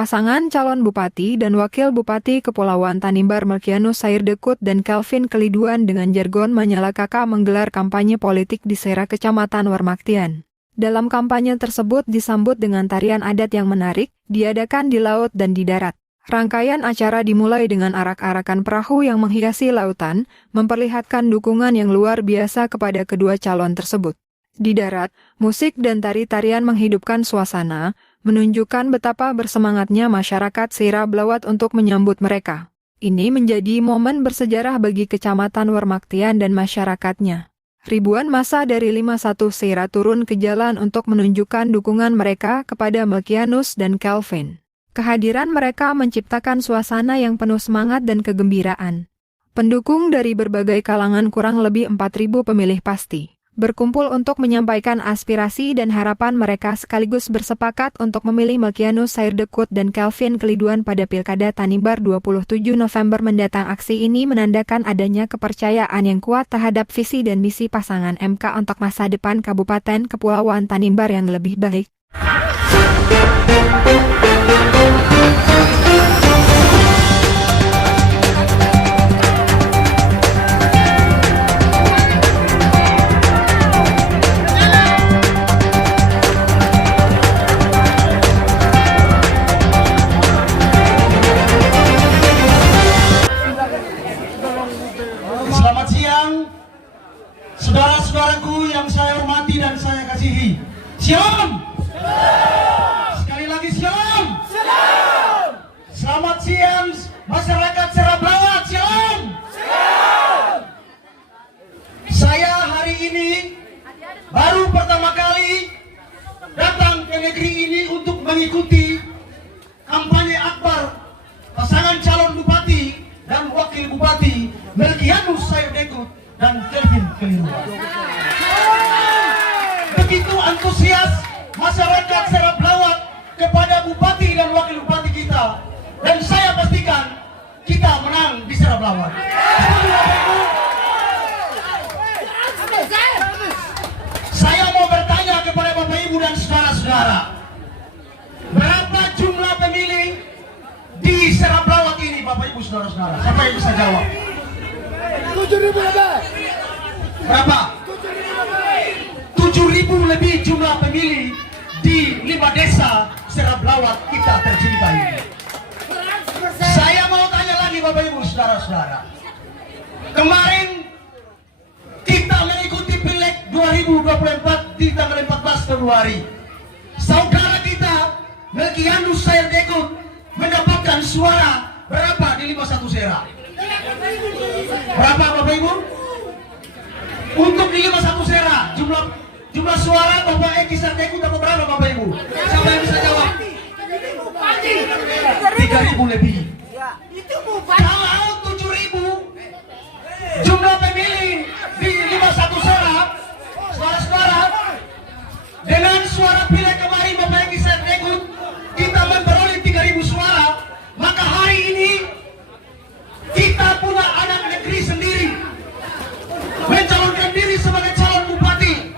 Pasangan calon Bupati dan Wakil Bupati Kepulauan Tanimbar Melkianus Sairdekut dan Kelvin Keliduan dengan jargon Manyalakaka menggelar kampanye politik di Sera Kecamatan Warmaktian. Dalam kampanye tersebut disambut dengan tarian adat yang menarik, diadakan di laut dan di darat. Rangkaian acara dimulai dengan arak-arakan perahu yang menghiasi lautan, memperlihatkan dukungan yang luar biasa kepada kedua calon tersebut. Di darat, musik dan tari-tarian menghidupkan suasana, menunjukkan betapa bersemangatnya masyarakat Sera Blawat untuk menyambut mereka. Ini menjadi momen bersejarah bagi Kecamatan Warmaktian dan masyarakatnya. Ribuan massa dari 51 Sera turun ke jalan untuk menunjukkan dukungan mereka kepada Melkianus dan Kelvin. Kehadiran mereka menciptakan suasana yang penuh semangat dan kegembiraan. Pendukung dari berbagai kalangan kurang lebih 4.000 pemilih pasti berkumpul untuk menyampaikan aspirasi dan harapan mereka sekaligus bersepakat untuk memilih Melkianus Sairdekut dan Kelvin Keliduan pada Pilkada Tanimbar 27 November mendatang. Aksi ini menandakan adanya kepercayaan yang kuat terhadap visi dan misi pasangan MK untuk masa depan Kabupaten Kepulauan Tanimbar yang lebih baik. Selamat siang, saudara-saudaraku yang saya hormati dan saya kasihi. Shalom! Sekali lagi shalom! Selamat siang masyarakat Sera Blawat, shalom! Saya hari ini baru pertama kali datang ke negeri ini untuk mengikuti kampanye akbar pasangan calon bupati dan wakil bupati Melkianus Sairdekut dan Kelvin Keliduan. Begitu antusias masyarakat Sera Blawat kepada bupati dan wakil bupati kita, dan saya pastikan kita menang di Sera Blawat. Saya mau bertanya kepada Bapak Ibu dan saudara-saudara, berapa jumlah pemilih di Sera Blawat ini, Bapak Ibu saudara-saudara? Siapa yang bisa jawab? 7.000 lebih. Berapa? 7.000 lebih jumlah pemilih di 5 desa Sera Blawat kita tercinta ini. Saya mau tanya lagi Bapak Ibu saudara-saudara. Kemarin kita mengikuti Pileg 2024 di tanggal 14 Februari. Saudara kita Melkianus Sairdekut mendapatkan suara berapa di 51 Sera? Berapa Bapak Ibu? Untuk di 51 Sera jumlah suara Bapak Eki Sairdekut dapat berapa Bapak Ibu? Siapa yang bisa jawab? 3.000 lebih. Kalau 7.000 jumlah pemilih di 51 Sera, suara-suara dengan suara Pileg kemarin Bapak Eki Sairdekut kita memperoleh 3.000 suara, maka hari ini kita punya anak negeri sendiri mencalonkan diri sebagai calon bupati.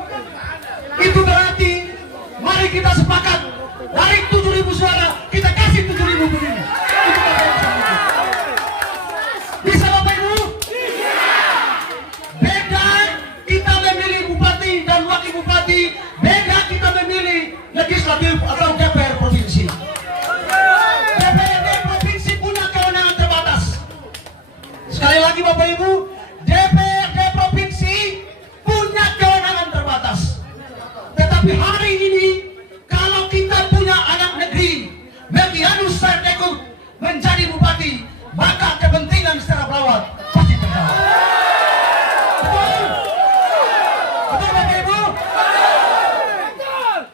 Itu berarti mari kita sepakat dari 7.000 suara kita kasih 7.000 pemilih. Bisa Bapak Ibu? Beda kita memilih bupati dan wakil bupati, beda kita memilih legislatif atau DPR provinsi. DPRD provinsi punya kewenangan terbatas. Sekali lagi Bapak Ibu, DPRD provinsi punya kewenangan terbatas. Tetapi hari ini kalau kita punya anak negeri Melkianus Sairdekut menjadi bupati, maka kepentingan Sera Blawat pasti terjawab. Betul? Betul Bapak Ibu?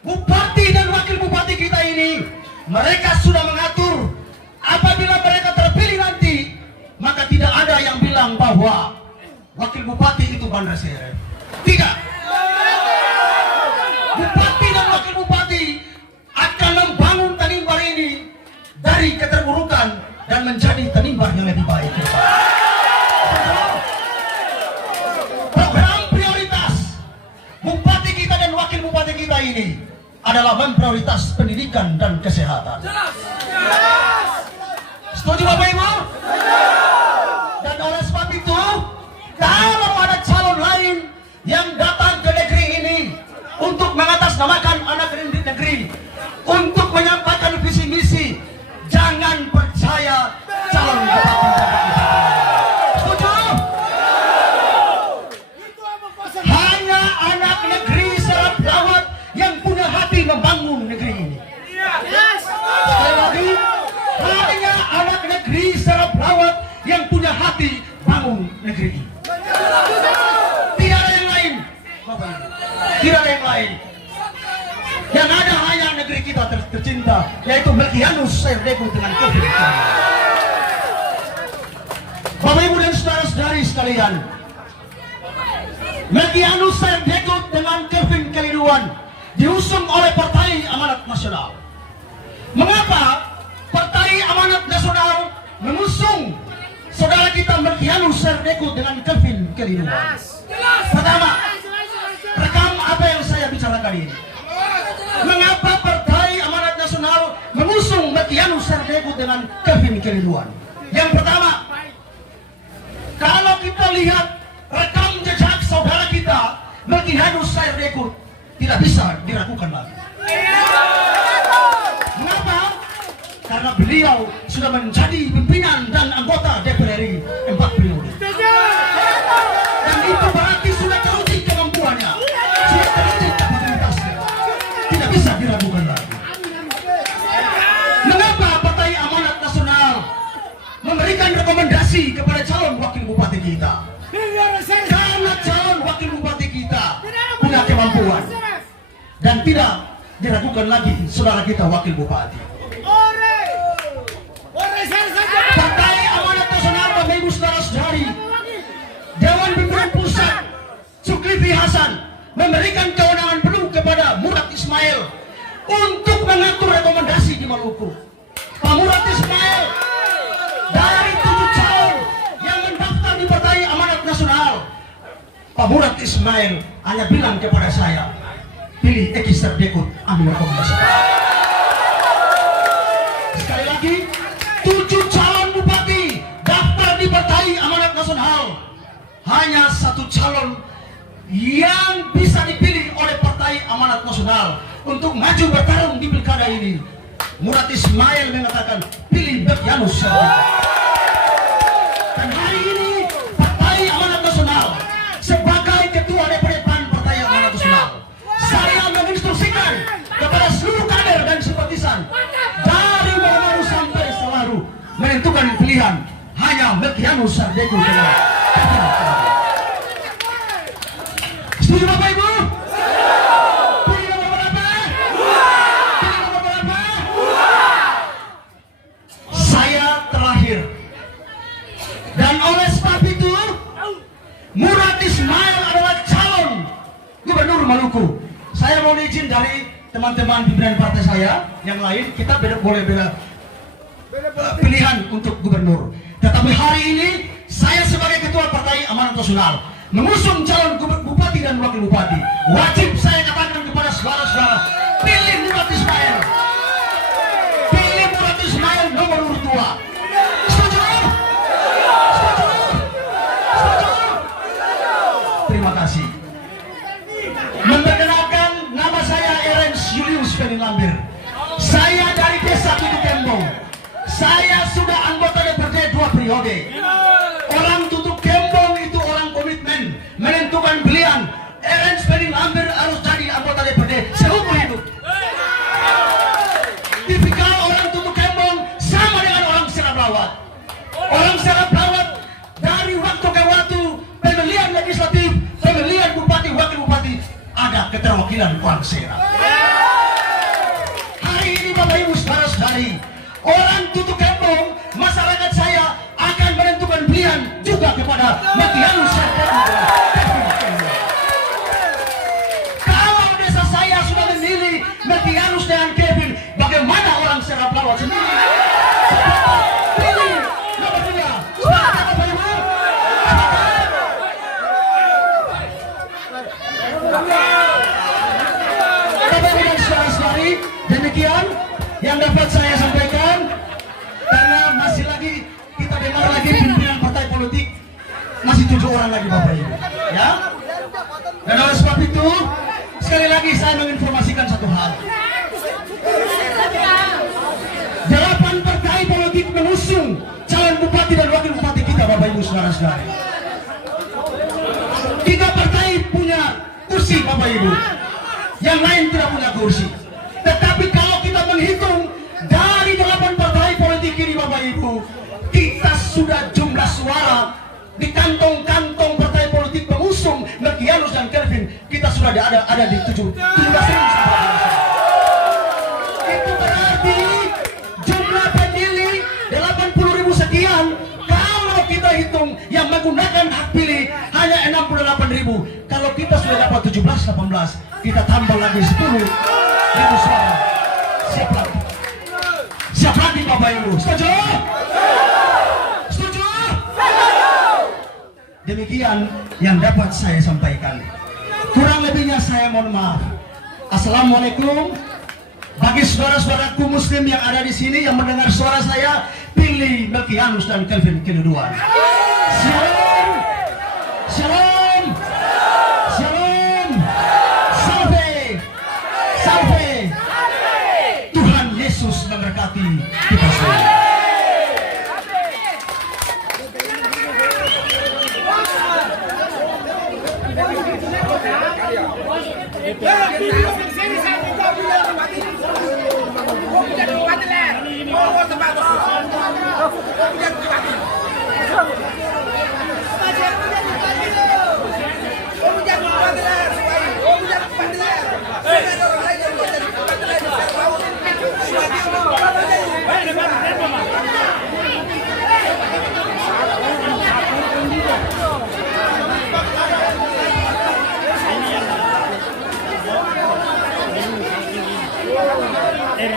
Bupati dan wakil bupati kita ini, mereka sudah mengatur apabila mereka terpilih nanti, maka tidak ada yang bilang bahwa wakil bupati itu bandar Sera. Tidak. Bupati dan wakil bupati akan membangun Tanimbar ini dari keterburukan dan menjadi Tanimbar yang lebih baik. Program prioritas bupati kita dan wakil bupati kita ini adalah memprioritas pendidikan dan kesehatan. Setuju Bapak Ibu? Dan oleh sebab itu, kalau ada calon lain yang datang ke negeri ini untuk mengatasnamakan anak negeri, untuk menyampaikan visi misi, jangan percaya calon bupati. Setuju? Hanya anak negeri Serap Lawat yang punya hati membangun negeri ini. Sekali lagi, hanya anak negeri Serap Lawat yang punya hati bangun negeri ini. Tidak ada yang lain, Bapak Ibu. Tidak ada yang lain. Yang ada hanya negeri kita tercinta, yaitu Melkianus Sayerdekut dengan Kevin. Bapak Ibu dan saudara-saudari sekalian, Melkianus Sayerdekut dengan Kevin Keliduan diusung oleh Partai Amanat Nasional. Mengapa Partai Amanat Nasional mengusung saudara kita Melkianus Sayerdekut dengan Kevin Keliduan? Pertama, rekam apa yang saya bicarakan ini. Mengapa Partai Amanat Nasional mengusung Melkianus Sayerdekut dengan Kevin Keliduan? Yang pertama, kalau kita lihat rekam jejak saudara kita Melkianus Sayerdekut, tidak bisa diragukan lagi. Mengapa? Karena beliau sudah menjadi pimpinan dan anggota DPR RI 4 periode. Dan itu berarti sudah teruji kemampuannya, sudah teruji kapabilitasnya, tidak bisa diragukan lagi. Mengapa Partai Amanat Nasional memberikan rekomendasi kepada calon wakil bupati kita? Karena calon wakil bupati kita punya kemampuan dan tidak diragukan lagi saudara kita wakil bupati. Partai Amanat Nasional, Bapak Ibu saudara-saudari, Dewan Pimpinan Pusat Zulkifli Hasan memberikan kewenangan penuh kepada Murad Ismail untuk mengatur rekomendasi di Maluku. Pak Murad Ismail, dari 7 calon yang mendaftar di Partai Amanat Nasional, Pak Murad Ismail hanya bilang kepada saya, pilih Eki Sayerdekut, ambil rekomendasi. Sekali lagi, 7 calon bupati daftar di Partai Amanat Nasional, hanya 1 calon yang bisa dipilih oleh Partai Amanat Nasional untuk maju bertarung di pilkada ini. Murad Ismail mengatakan, pilih Melkianus Sayerdekut. Dan hari ini Partai Amanat Nasional sebagai Ketua DPD PAN Partai Amanat Nasional, saya menginstruksikan kepada seluruh kader dan simpatisan dari Mohonaru sampai Sawaru menentukan pilihan hanya Melkianus Sayerdekut. Setuju Bapak Ibu? Pilih nomor berapa? Pilih nomor berapa? Saya terakhir. Dan oleh sebab itu, Murad Ismail adalah calon gubernur Maluku. Saya mohon izin dari teman-teman pimpinan partai saya yang lain, kita boleh beda pilihan untuk gubernur. Tetapi hari ini saya sebagai ketua Partai Amanat Nasional mengusung calon bupati dan wakil bupati. Wajib saya katakan kepada saudara-saudara, pilih Murad Ismail. Pilih Murad Ismail nomor urut 2. Setuju? Setuju? Setuju? Terima kasih. Memperkenalkan, nama saya Ernst Julius Penilambir. Saya dari Desa Tutu Kembong. Saya sudah anggota DPRD 2 periode. Orang Tutu Kembong itu orang komitmen menentukan pilihan. Ernst Penilambir harus jadi anggota DPRD seumur hidup. Tipikal orang Tutu Kembong sama dengan orang Serap Lawat. Orang Serap Lawat dari waktu ke waktu, pemilihan legislatif, pemilihan bupati, wakil bupati, ada keterwakilan orang Serap. Hari ini Bapak Ibu saudara-saudari, orang Tutu Kembong, masyarakat saya akan menentukan pilihan juga kepada Melkianus Sayerdekut. Kalau desa saya sudah memilih Melkianus dengan Kevin, bagaimana orang Serap Lawat sendiri? Pilih nomor 2. Sepakat Bapak Ibu? Bapak Ibu dan saudara-saudari, demikian yang dapat saya sampaikan. orang lagi Bapak Ibu, ya. Dan oleh sebab itu, sekali lagi saya menginformasikan satu hal. 8 partai politik mengusung calon bupati dan wakil bupati kita, Bapak Ibu saudara-saudara. 3 partai punya kursi, Bapak Ibu. Yang lain tidak punya kursi. Tetapi kalau kita menghitung dari 8 partai politik ini, Bapak Ibu, kita sudah jumlah suara di kantong-kantong partai politik pengusung Melkianus dan Kelvin, kita sudah ada di 17.000. Itu berarti jumlah pemilih 80.000 sekian. Kalau kita hitung yang menggunakan hak pilih hanya 68.000. Kalau kita sudah dapat 17-18, kita tambah lagi 10.000 suara. Siap lagi Bapak Ibu. Setuju? Setuju? Demikian yang dapat saya sampaikan. Kurang lebihnya saya mohon maaf. Assalamualaikum. Bagi saudara-saudaraku muslim yang ada di sini yang mendengar suara saya, pilih Melkianus dan Kelvin Keleduan. Shalom. Shalom. Shalom. Salve. Salve. Tuhan Yesus memberkati kita semua.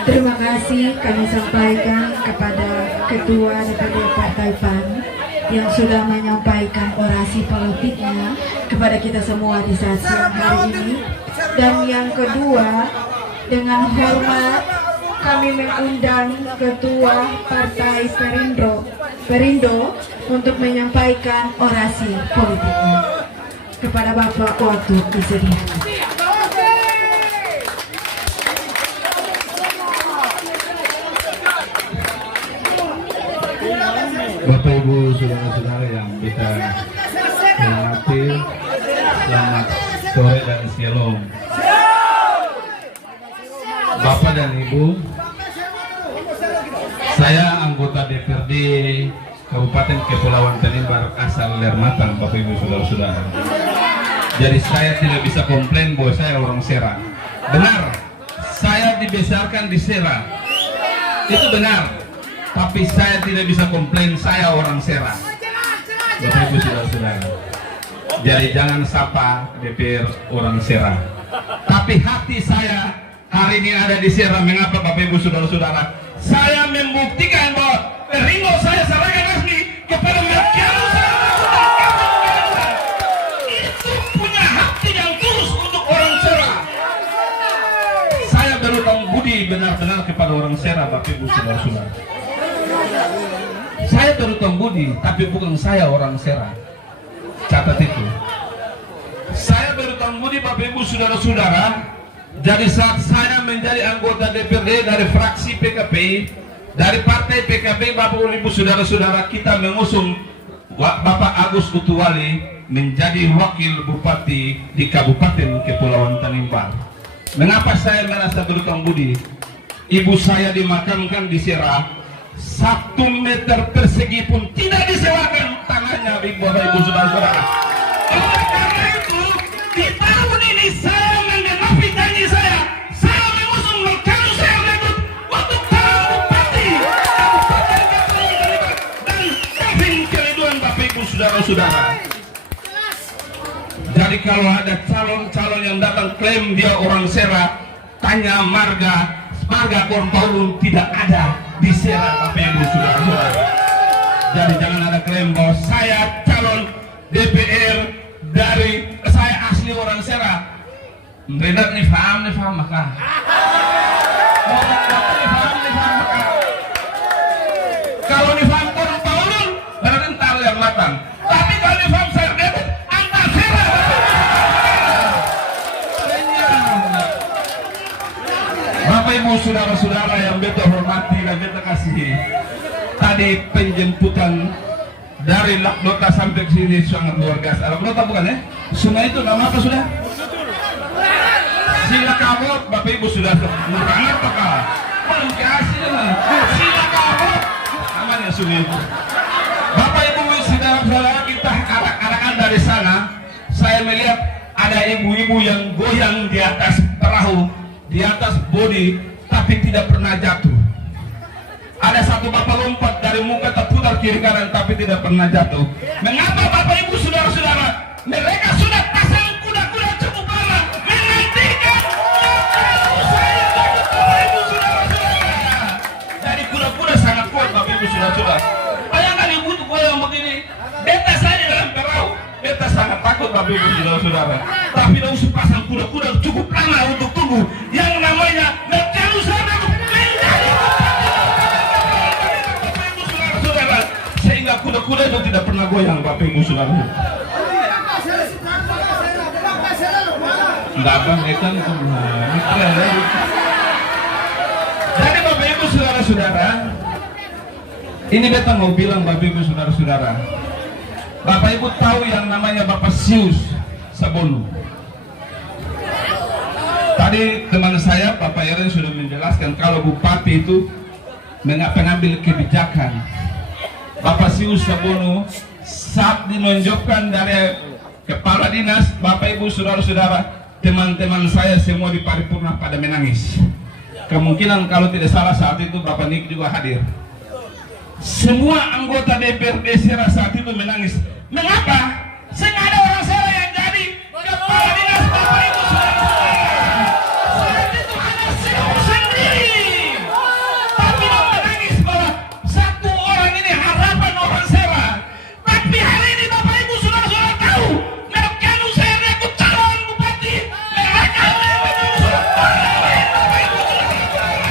Terima kasih kami sampaikan kepada Ketua DPD Partai PAN yang sudah menyampaikan orasi politiknya kepada kita semua di saat siang hari ini. Dan yang kedua, dengan hormat kami mengundang Ketua Partai Perindo untuk menyampaikan orasi politiknya. Kepada Bapak waktu disediakan. Bapak Ibu saudara-saudara yang kita hormati, selamat sore dan shalom. Bapak dan Ibu, saya anggota DPRD Kabupaten Kepulauan Tanimbar asal Lermatang, Bapak Ibu saudara-saudara. Jadi saya tidak bisa komplain bahwa saya orang Sera. Benar, saya dibesarkan di Sera. Itu benar. Tapi saya tidak bisa komplain saya orang Sera. Bapak Ibu saudara-saudara. Jadi jangan sapa DPR orang Sera. Tapi hati saya hari ini ada di Sera. Mengapa Bapak Ibu saudara-saudara? Saya membuktikan bahwa Perindo saya serahkan resmi kepada Melkianus. Itu punya hati yang tulus untuk orang Sera. Saya berutang budi benar-benar kepada orang Sera, Bapak Ibu saudara-saudara. Saya berutang budi, tapi bukan saya orang Sera. Catat itu. Saya berutang budi Bapak Ibu saudara-saudara. Jadi saat saya menjadi anggota DPRD dari fraksi PKP, dari partai PKP, Bapak Ibu saudara-saudara, kita mengusung Bapak Agus Utuwali menjadi wakil bupati di Kabupaten Kepulauan Tanimbar. Mengapa saya merasa berutang budi? Ibu saya dimakamkan di Sera. 1 meter persegi pun tidak disewakan tangannya, Bapak Ibu saudara-saudara. Oleh karena itu, di tahun ini saya menggenapi janji saya mengusung Melkianus saya merebut untuk calon bupati Kabupaten Kepulauan dan Kelvin Keleduan, Bapak Ibu saudara-saudara. Jadi kalau ada calon-calon yang datang klaim dia orang Sera, tanya marga Kornpaulun tidak ada di Sera, Bapak Ibu saudara-saudara. Jadi jangan ada klaim bahwa saya calon DPR dari saya asli orang Sera. Benar nih paham maka. Kalau nih paham Kornpaulun berarti entar yang matang. Tapi kalau nih paham saya Bapak Ibu saudara-saudara yang beta hormati dan beta kasihi, tadi penjemputan dari Lakdota sampai ke sini sangat luar biasa. Lakdota bukan ya? Sungai itu nama apa sudah? Silakabot. Bapak Ibu sudah murang apakah? Belum kasih Silakabot namanya sungai itu. Bapak Ibu saudara-saudara kita anak-anak dari sana, saya melihat ada ibu-ibu yang goyang di atas perahu, di atas bodi, tapi tidak pernah jatuh. Ada satu bapak lompat dari muka terputar kiri kanan tapi tidak pernah jatuh. Mengapa Bapak Ibu saudara-saudara? Mereka sudah pasang kuda-kuda cukup lama menantikan saya Bapak Ibu saudara-saudara. Jadi kuda-kuda sangat kuat Bapak Ibu saudara-saudara. Bayangkan ibu itu goyang begini, beta saja dalam perahu, beta sangat takut Bapak Ibu saudara-saudara. Tapi tidak usah pasang kuda-kuda cukup lama untuk tunggu yang namanya Merkianus sehingga kuda-kuda itu tidak pernah goyang Bapak Ibu saudara. Enggak apa ikan itu. Jadi Bapak Ibu saudara-saudara, ini beta mau bilang Bapak Ibu saudara-saudara. Bapak Ibu tahu yang namanya Bapak Sius Sabono. Tadi teman saya Bapak Eren sudah menjelaskan kalau bupati itu mengambil kebijakan. Bapak Sius Sabono saat dinonjokkan dari kepala dinas, Bapak Ibu saudara-saudara, teman-teman saya semua di paripurna pada menangis. Kemungkinan kalau tidak salah saat itu Bapak Nik juga hadir. Semua anggota DPRD Sera saat itu menangis. Mengapa? Sehingga ada orang Sera yang jadi kepala dinas Bapak Ibu saudara-saudara. Saat itu hanya Sius sendiri. Tapi orang menangis bahwa satu orang ini harapan orang Sera. Tapi hari ini Bapak Ibu saudara-saudara tahu Merkianus saya ikut calon bupati. Mereka menyusun parlemen Bapak Ibu saudara-saudara.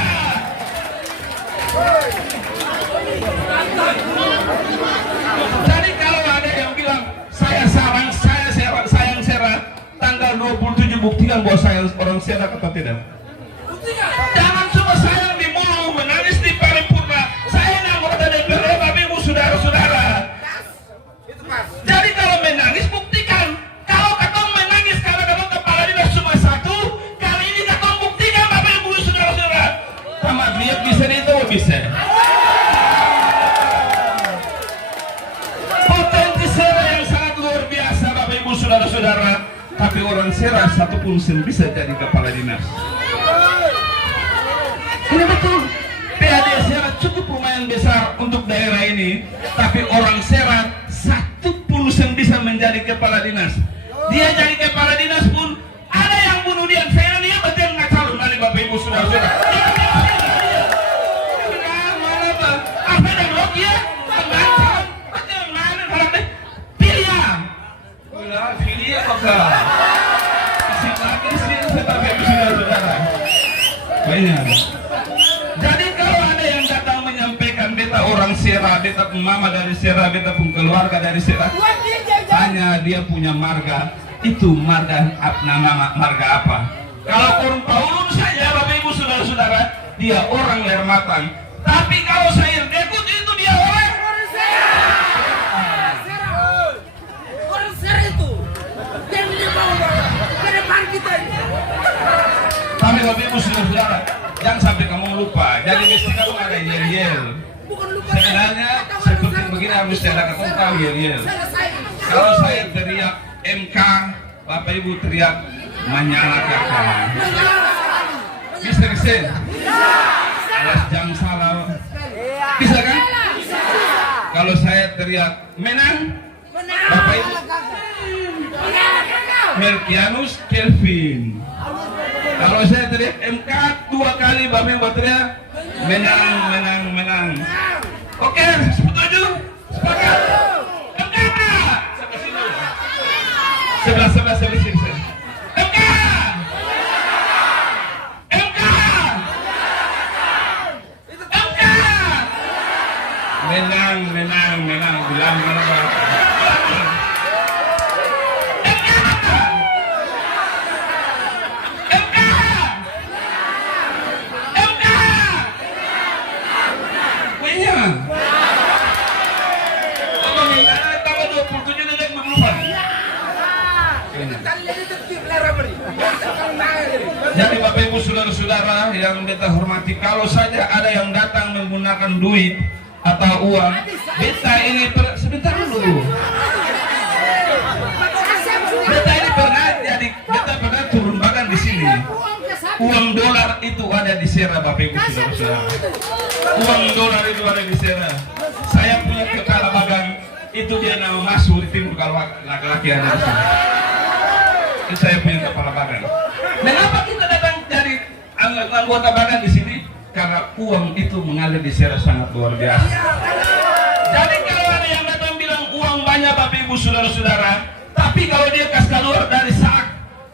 Jadi kalau ada yang bilang saya sayang Sera, tanggal 27 buktikan bahwa saya orang Sera atau tidak. Jangan cuma sayang di mulut, menangis di paripurna. Saya anggota DPRD Bapak Ibu saudara-saudara. Jadi kalau menangis buktikan. Kalau katong menangis karena katong kepala dinas cuma satu, kali ini katong buktikan Bapak Ibu saudara-saudara. Tamat lihat bisa itu bisa. Potensi Sera yang sangat luar biasa Bapak Ibu saudara-saudara. Tapi orang Sera satupun bisa jadi kepala dinas. Ini betul. PAD Sera cukup lumayan besar untuk daerah ini, tapi orang Sera satupun bisa menjadi kepala dinas. Dia jadi kepala dinas pun ada yang bunuh dia. Saya lihat betul nggak calon dari Bapak Ibu saudara-saudara. Apa yang mau dia? Pilihan. Pilihan apa? Banyak. Jadi kalau ada yang datang menyampaikan beta orang Sera, beta pun mama dari Sera, beta pun keluarga dari Sera, hanya dia punya marga, itu marga nama marga apa? Kalau orang Paulun saja Bapak Ibu saudara-saudara, dia orang Lermatan. Tapi kalau saya dekut itu dia orang Orang Sera itu yang dibawa ke depan kita ini. Tapi Bapak Ibu saudara-saudara, jangan sampai kamu lupa. Jadi mesti kamu ada yel-yel. Sebenarnya seperti begini harus ada kata tahu yel-yel. Kalau saya teriak MK, Bapak Ibu teriak Manyala Kakak. Bisa kesini? Alas jam salah. Bisa kan? Kalau saya teriak menang, Bapak Ibu Merkianus Kelvin. Kalau saya teriak MK 2 kali, Bapak Ibu teriak menang. Oke, setuju? Sepakat? MK! Sebelah sini. MK! MK! MK! Menang. Bilang mana Pak? MK! Jadi Bapak Ibu saudara-saudara yang beta hormati, kalau saja ada yang datang menggunakan duit atau uang, beta ini sebentar dulu. Beta ini pernah turun bagan di sini. Uang dolar itu ada di Sera, Bapak Ibu saudara-saudara. Uang dolar itu ada di Sera. Saya punya kepala bagan, itu dia nama Mas Uritin kalau laki-laki ada di sini. Itu saya punya kepala bagan. Mengapa kita datang dari anggota bagan di sini? Karena uang itu mengalir di Sera sangat luar biasa. Jadi kalau ada yang datang bilang uang banyak Bapak Ibu saudara-saudara, tapi kalau dia kasih keluar dari sak,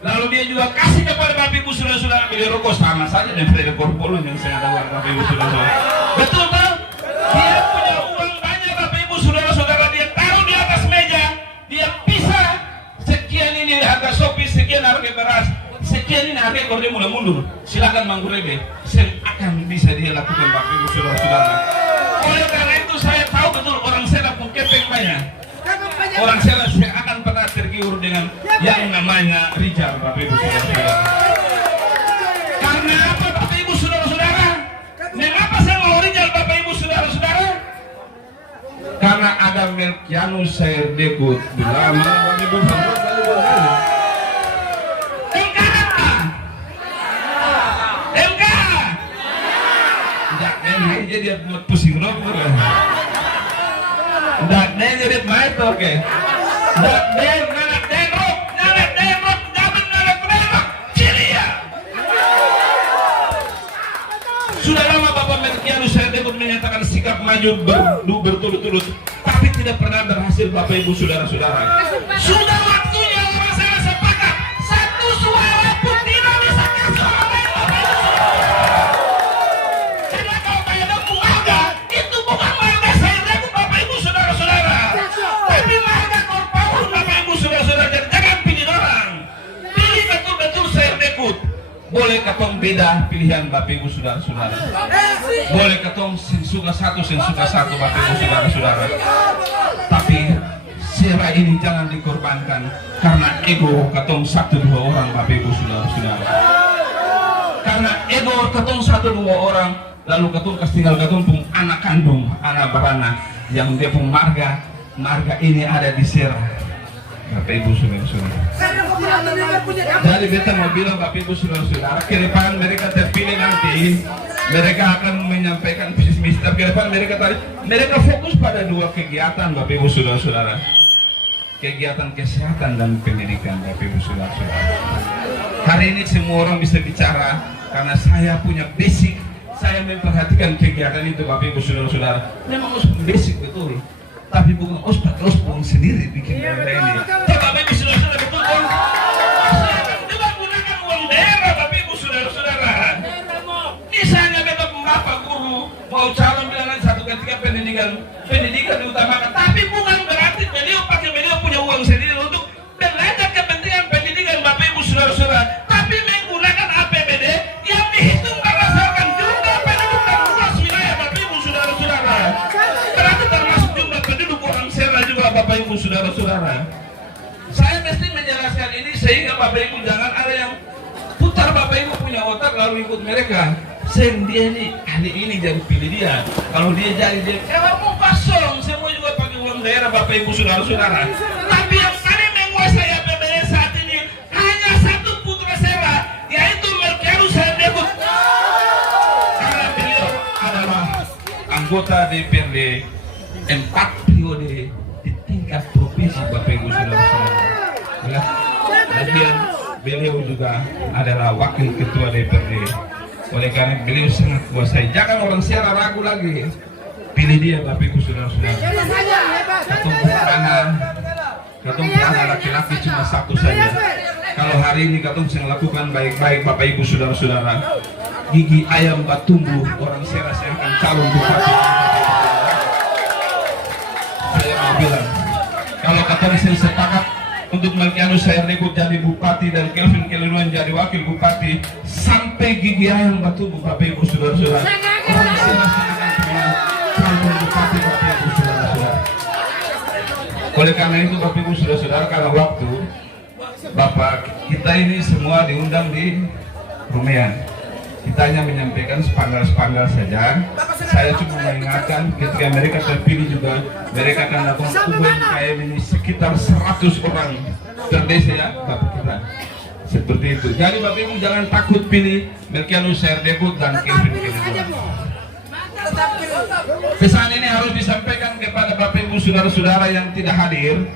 lalu dia juga kasih kepada Bapak Ibu saudara-saudara beli rokok, sama saja dengan Freddy Korpolo yang saya ada Bapak Ibu saudara-saudara. Betul kan? Dia punya uang banyak Bapak Ibu saudara-saudara, dia taruh di atas meja, dia pisah sekian ini harga sopi, sekian harga beras, sekian ini harga kalau dia mulai mundur. Silakan Manggurebe, akan bisa dia lakukan Bapak Ibu saudara-saudara. Oleh karena itu saya tahu betul orang Sera pun kepeng banyak. Orang Sera akan pernah tergiur dengan yang namanya Rijal, Bapak Ibu saudara-saudara. Karena apa Bapak Ibu saudara-saudara? Mengapa saya mau Rijal Bapak Ibu saudara-saudara? Karena ada Melkianus Sayerdekut Bilama Bapak Ibu saudara-saudara. Jadi dia buat pusing rokok. Dak den jadi main tuh, oke. Dak den nanak den rok, jamin nanak rok, cilia. Sudah lama Bapak Melkianus Sayerdekut menyatakan sikap maju berturut-turut, tapi tidak pernah berhasil Bapak Ibu saudara-saudara. Sudah waktunya orang saya sepakat, satu suara pun tidak bisa kasih orang lain Bapak Ibu saudara. Karena kalau kayak ada keluarga, itu bukan marga Sayerdekut Bapak Ibu saudara-saudara, tapi marga Korpaul Bapak Ibu saudara-saudara. Dan jangan pilih orang, pilih betul-betul Sayerdekut. Boleh ketong beda pilihan Bapak Ibu saudara-saudara. Boleh ketong suka satu Bapak Ibu saudara-saudara. Tapi Sera ini jangan dikorbankan karena ego ketong 1-2 orang Bapak Ibu saudara-saudara. Karena ego ketong 1-2 orang, lalu ketong tinggal ketong pun anak kandung, anak beranak yang dia pun marga ini ada di Sera. Bapak Ibu saudara-saudara. Jadi beta mau bilang Bapak Ibu saudara-saudara, ke depan mereka terpilih nanti, mereka akan menyampaikan visi misi. Ke depan mereka fokus pada 2 kegiatan Bapak Ibu saudara-saudara. Kegiatan kesehatan dan pendidikan Bapak Ibu saudara-saudara. Hari ini semua orang bisa bicara karena saya punya basic, saya memperhatikan kegiatan itu Bapak Ibu saudara-saudara. Memang harus basic betul. Tapi bukan terus uang sendiri bikin benda ini. Bapak Ibu saudara-saudara, betul kan? Saya akan juga gunakan uang daerah Bapak Ibu saudara-saudara. Misalnya beta bapak guru mau calon bilangan satu ketika pendidikan diutamakan, tapi bukan berarti beliau punya uang sendiri untuk belanja kepentingan pendidikan Bapak Ibu saudara-saudara, tapi menggunakan APBD yang dihitung berdasarkan jumlah penduduk dan luas wilayah Bapak Ibu saudara-saudara. Berarti termasuk jumlah penduduk orang Sera juga Bapak Ibu saudara-saudara. Saya mesti menjelaskan ini sehingga Bapak Ibu jangan ada yang putar Bapak Ibu punya otak lalu ikut mereka. Dia nih ahli ini jadi pilih dia. Kalau dia jadi mau kosong, semua juga pakai uang daerah Bapak Ibu saudara-saudara. Tapi yang paling menguasai APBD saat ini hanya satu putra Sera, yaitu Melkianus Sayerdekut. Karena beliau adalah anggota DPRD 4 periode di tingkat provinsi Bapak Ibu saudara-saudara. Lagian beliau juga adalah wakil ketua DPRD. Oleh karena beliau sangat kuasai. Jangan orang Sera ragu lagi. Pilih dia Bapak Ibu saudara-saudara. Ketum anak laki-laki cuma satu saja. Kalau hari ini ketum sedang lakukan baik-baik Bapak Ibu saudara-saudara, gigi ayam gak tumbuh, orang Sera saya akan calon bupati. Saya mau bilang, kalau ketum saya sepakat untuk Melkianus Sayerdekut jadi bupati dan Kelvin Keliduan jadi wakil bupati, sampai gigi ayam gak tumbuh Bapak Ibu saudara-saudara, orang Sera saya akan pernah calon bupati Bapak Ibu saudara-saudara. Oleh karena itu Bapak Ibu saudara-saudara, karena waktu Bapak kita ini semua diundang di Rumean. Kita hanya menyampaikan sepanggal-sepanggal saja. Saya cuma mengingatkan ketika mereka terpilih juga, mereka akan lakukan UMKM ini sekitar 100 orang per desa ya Bapak kita. Seperti itu. Jadi Bapak Ibu jangan takut pilih Melkianus Sayerdekut dan Kelvin Keliduan. Pesan ini harus disampaikan kepada Bapak Ibu saudara-saudara yang tidak hadir,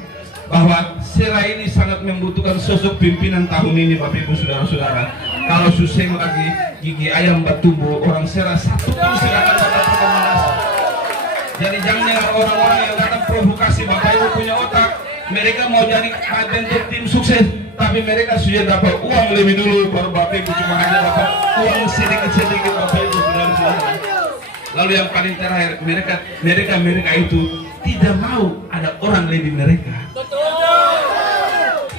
bahwa Sera ini sangat membutuhkan sosok pimpinan tahun ini Bapak Ibu saudara-saudara. Kalau suseng lagi gigi ayam bertumbuh, orang Sera satu pun silakan dapat rekomendasi. Jadi jangan orang-orang yang datang provokasi. Bapak Ibu punya otak, mereka mau jadi bentuk tim sukses, tapi mereka sudah dapat uang lebih dulu, baru Bapak Ibu cuma hanya dapat uang sedikit-sedikit Bapak Ibu saudara-saudara. Lalu yang paling terakhir, mereka itu tidak mau ada orang lebih mereka.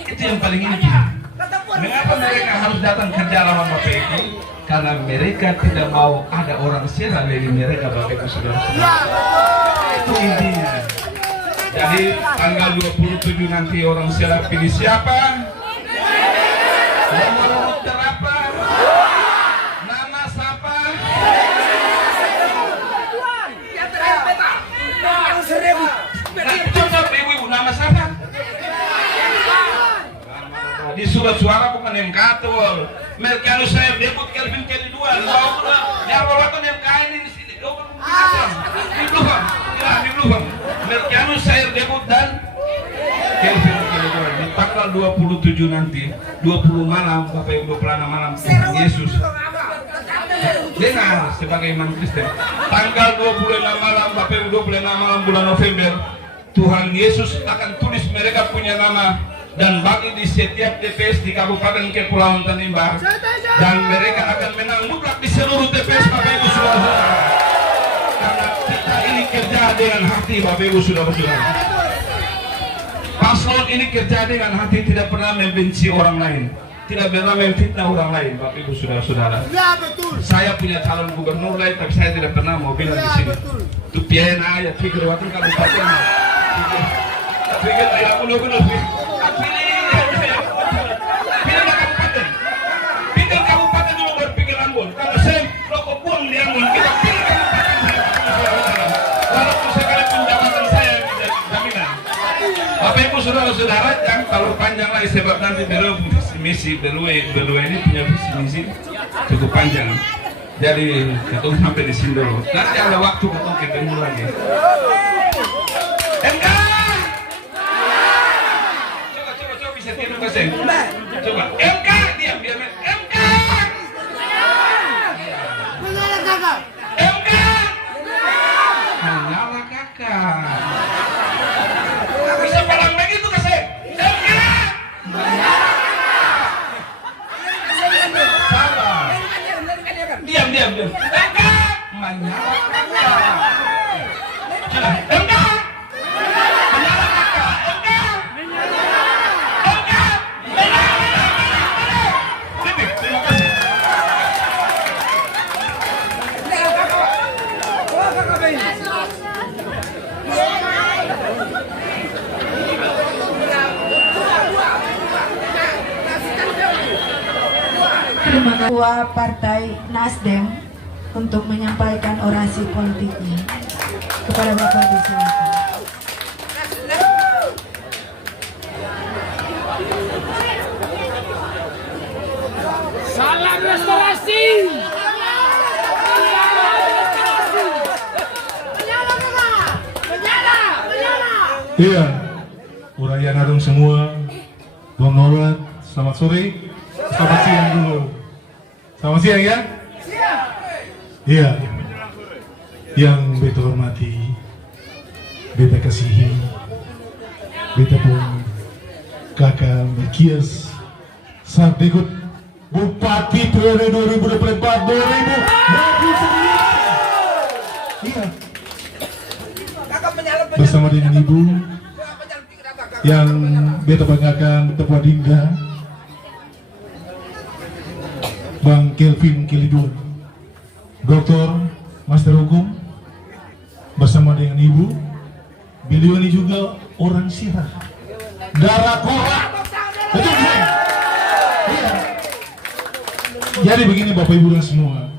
Itu yang paling inti. Mengapa mereka harus datang kerja lawan Bapak Ibu? Karena mereka tidak mau ada orang Sera lebih mereka Bapak Ibu saudara-saudara. Itu intinya. Jadi tanggal 27 nanti orang Sera pilih siapa? Nomor urut berapa? Nama siapa? Coba ibu nama siapa? Di surat suara bukan MK tuh. Melkianus Sayerdekut, Kelvin Keliduan. Ya walaupun MK ini di sini. Di belakang. Melkianus Sayerdekut dan Kelvin Keliduan. Di tanggal 27 nanti, 20 malam, Bapak Ibu 26 malam, Tuhan Yesus. Dengar sebagai iman Kristen. Tanggal 26 malam, Bapak Ibu 26 malam bulan November, Tuhan Yesus akan tulis mereka punya nama dan bagi di setiap TPS di Kabupaten Kepulauan Tanimbar, dan mereka akan menang mutlak di seluruh TPS Bapak Ibu saudara-saudara. Karena kita ini kerja dengan hati Bapak Ibu saudara-saudara. Paslon ini kerja dengan hati, tidak pernah membenci orang lain, tidak pernah memfitnah orang lain Bapak Ibu saudara-saudara. Ya betul. Saya punya calon gubernur lain, tapi saya tidak pernah mau bilang di sini. Itu piena ya pikir waktu kabupaten. Pikir tidak benar-benar. Pilih kabupaten dulu berpikir Ambon. Kalau saya rokok buang di Ambon, kita pilih kabupaten. Walaupun sekalipun jabatan saya menjadi jaminan. Bapak Ibu saudara-saudara, jangan terlalu panjang lagi sebab nanti beliau visi misi beliau ini punya visi misi cukup panjang. Jadi ketemu sampai di sini dulu. Nanti ada waktu ketemu ketemu lagi. MK. Coba bisa tidur kasih. Coba MK diam MK. Menyala kakak. MK. Menyala kakak. Bisa palang begitu kasih. MK. Salah. Diam. MK. Menyala kakak. MK. Terima kasih Ketua Partai Nasdem untuk menyampaikan orasi politiknya kepada Bapak disilakan. Salam restorasi. Iya, urayan harum semua, Bang Norat, selamat sore, selamat siang dulu. Selamat siang ya? Iya, yang beta hormati, beta kasihi, beta pun kakak Melkianus Sayerdekut, Bupati periode 2024-2029. Iya. Bersama dengan Ibu yang beta banggakan Ketua Dingga Bang Kelvin Keliduan, Doktor Master Hukum, bersama dengan Ibu. Beliau ini juga orang Sirah, darah korak, betul kan? Iya. Jadi begini Bapak Ibu dan semua,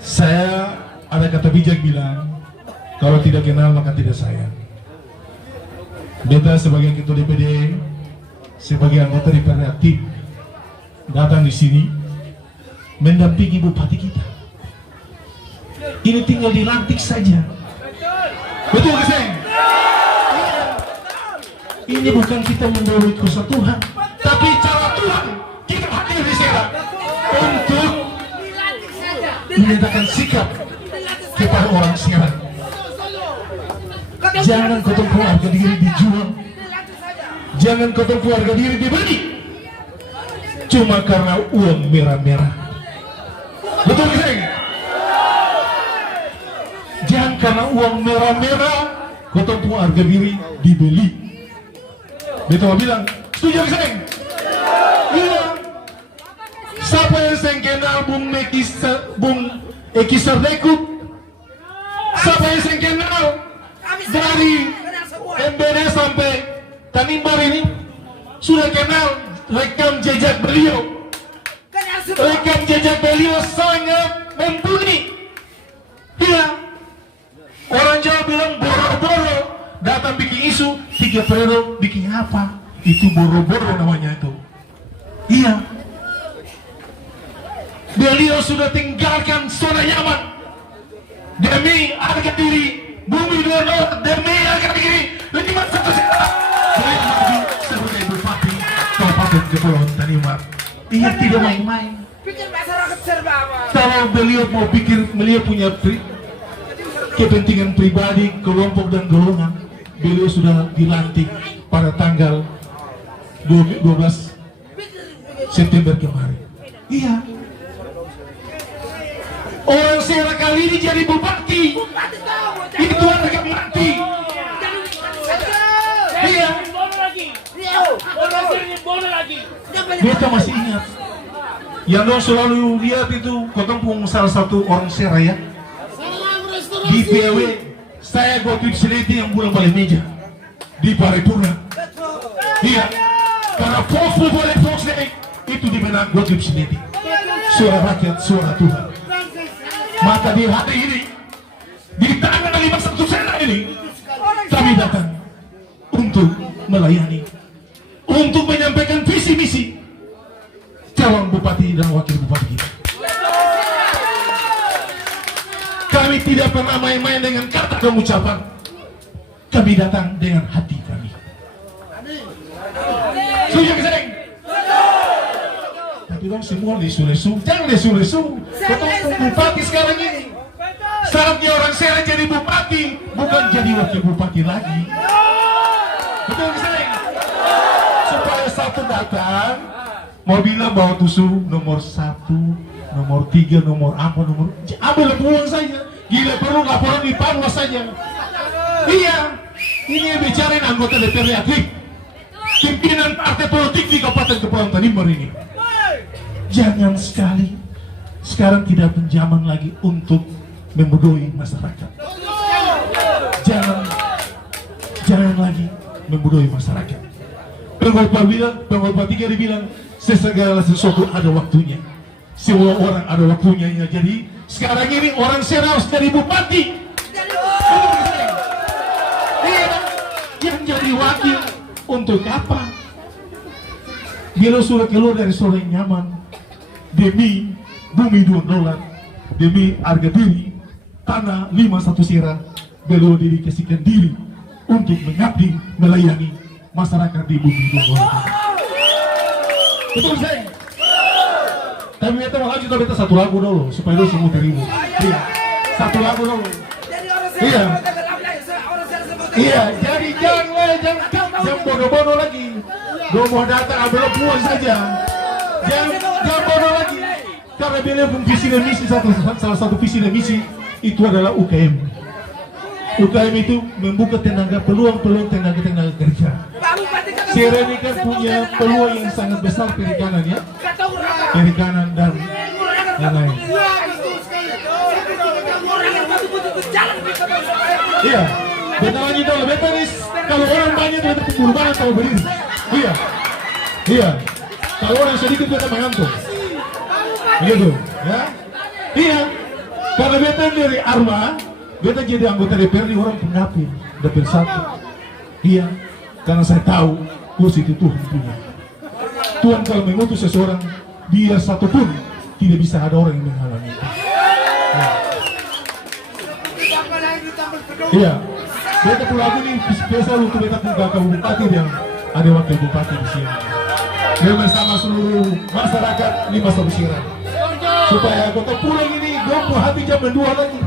saya ada kata bijak bilang, kalau tidak kenal maka tidak sayang. Beta sebagai ketua DPD, sebagai anggota DPRD aktif, datang di sini mendampingi bupati kita. Ini tinggal dilantik saja. Betul gak sayang? Ini bukan kita mendahului kuasa Tuhan, tapi cara Tuhan kita hadir di sini untuk menyatakan sikap kepada orang sekarang. Jangan kau harga diri dijual, jangan kau harga diri dibeli cuma karena uang merah-merah. Betul gak sayang? Jangan karena uang merah-merah kau harga diri dibeli. Betul bilang, setuju gak sayang? Iya. Siapa yang saya kenal Bung Eki Sardekut? Siapa yang saya kenal dari MBD sampai Tanimbar ini? Sudah kenal rekam jejak beliau. Rekam jejak beliau sangat mumpuni. Iya. Orang Jawa bilang boro-boro datang bikin isu, 3 periode bikin apa? Itu boro-boro namanya itu. Iya. Beliau sudah tinggalkan zona nyaman demi harga diri bumi $2, demi harga diri 51 juta. Saya maju sebagai bupati Kabupaten Kepulauan Tanimbar. Iya, tidak main-main. Pikir masyarakat serba apa? Kalau beliau mau pikir, beliau punya kepentingan pribadi, kelompok dan golongan, beliau sudah dilantik pada tanggal 12 September kemarin. Iya. Orang Sera kali ini jadi bupati. Itu harga mati. Iya. Kita masih ingat. Yang dong selalu lihat itu, ketemu salah satu orang Sera ya. Di PW, saya Gotip Seleti yang pulang balik meja di paripurna. Iya. Karena Fox Day itu dimenang Gotip Seleti. Suara rakyat, suara Tuhan. Maka di hari ini, di tangan 51 Sera ini, kami datang untuk melayani, untuk menyampaikan visi misi calon bupati dan wakil bupati kita. Kami tidak pernah main-main dengan kata dan ucapan. Kami datang dengan hati kami. Setuju gak sayang? Tapi dong semua lesu-lesu. Jangan lesu-lesu. Ketemu bupati sekarang ini. Saatnya orang Sera jadi bupati, bukan jadi wakil bupati lagi. Betul gak sayang? Supaya satu datang, mau bilang bawa tusuk nomor 1, nomor 3, nomor apa, nomor ambil pulang saja. Gila perlu laporan di Panwas saja. Iya, ini yang bicarain anggota DPRD aktif, pimpinan partai politik di Kabupaten Kepulauan Tanimbar ini. Jangan sekali sekarang tidak penjaman lagi untuk membodohi masyarakat. Jangan lagi membodohi masyarakat. Pengkhotbah 3 dibilang segala sesuatu ada waktunya. Semua orang ada waktunya. Jadi sekarang ini orang Sera harus jadi bupati. Yang jadi wakil untuk apa? Bila sudah keluar dari zona yang nyaman, demi bumi $2, demi harga diri tanah 51 Sera, beliau dedikasikan diri untuk mengabdi, melayani masyarakat di bumi $2. Betul sayang? Tapi kita mau lanjut, kita satu lagu dulu supaya lu semua terima. Iya, satu lagu dulu. Iya. Iya, jadi jangan bodoh-bodoh lagi. Gua mau datang belum puas saja. Jangan bodoh lagi. Karena beliau pun visi dan misi, salah satu visi dan misi itu adalah UKM. UKM itu membuka peluang tenaga kerja. Sera ini kan punya peluang yang sangat besar perikanan ya, perikanan dan yang lain. Iya, betul itu. Betul nih. Kalau orang banyak itu perubahan atau berdiri. Iya. Kalau orang sedikit kita mengantuk. Begitu, ya? Iya. Karena beta dari Arma, beta jadi anggota DPR di orang Pendapil, dapil 1. Iya. Karena saya tahu kursi itu Tuhan punya. Tuhan kalau mengutus seseorang, dia satu pun tidak bisa ada orang yang menghalangi. Ya. Iya. Beta pulau aku ini spesial untuk beta kakak bupati yang ada wakil bupati di sini. Dan bersama seluruh masyarakat Lima Sobisiran. Supaya kota pulang ini gompo hati jam 2 lagi.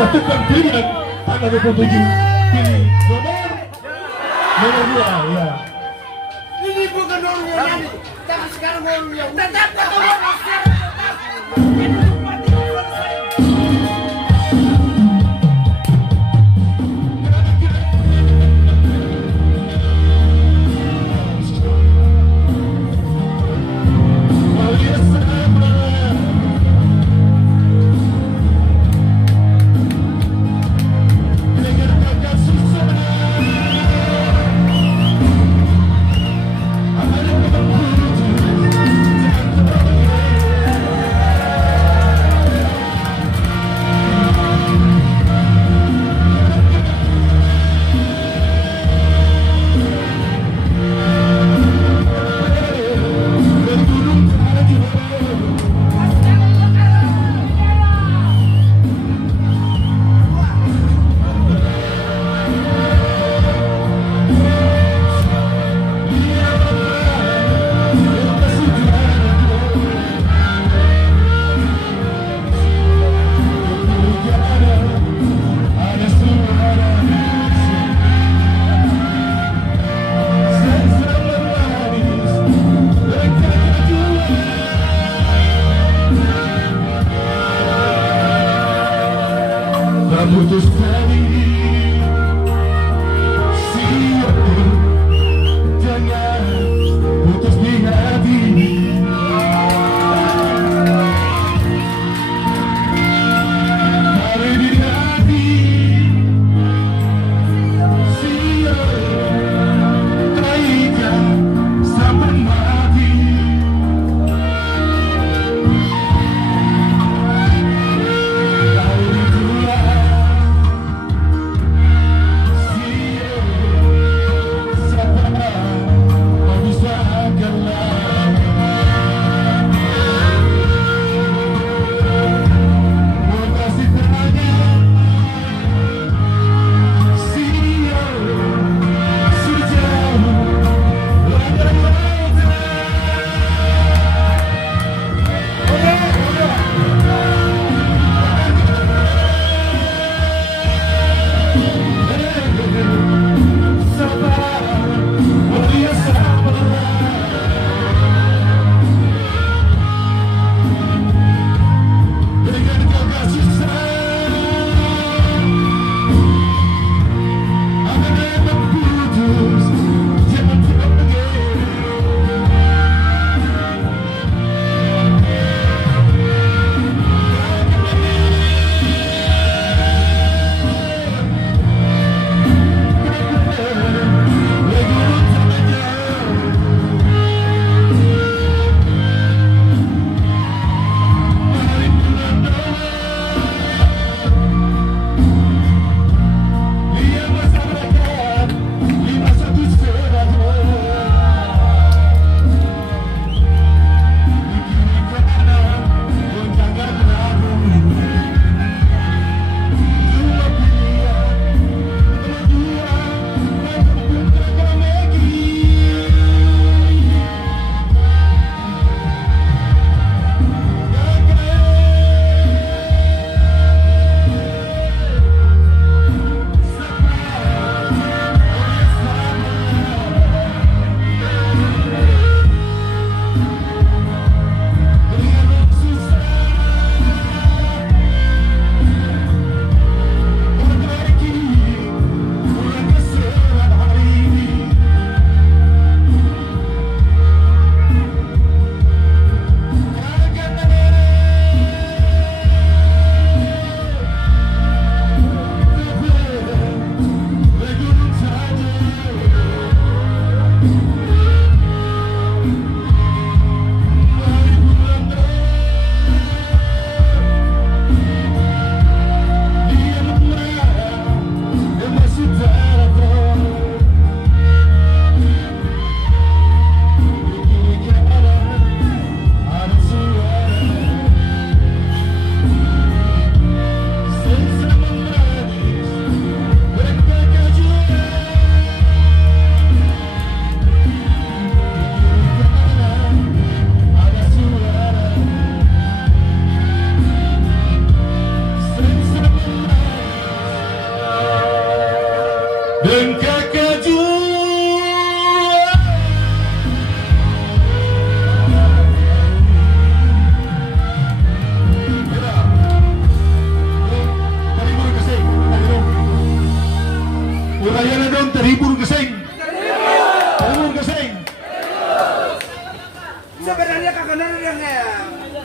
Satukan pilihan tanggal 27. Pilih nomor 2, ya. Ini bukan orang yang nyanyi, tapi sekarang orang yang tetap ketemu.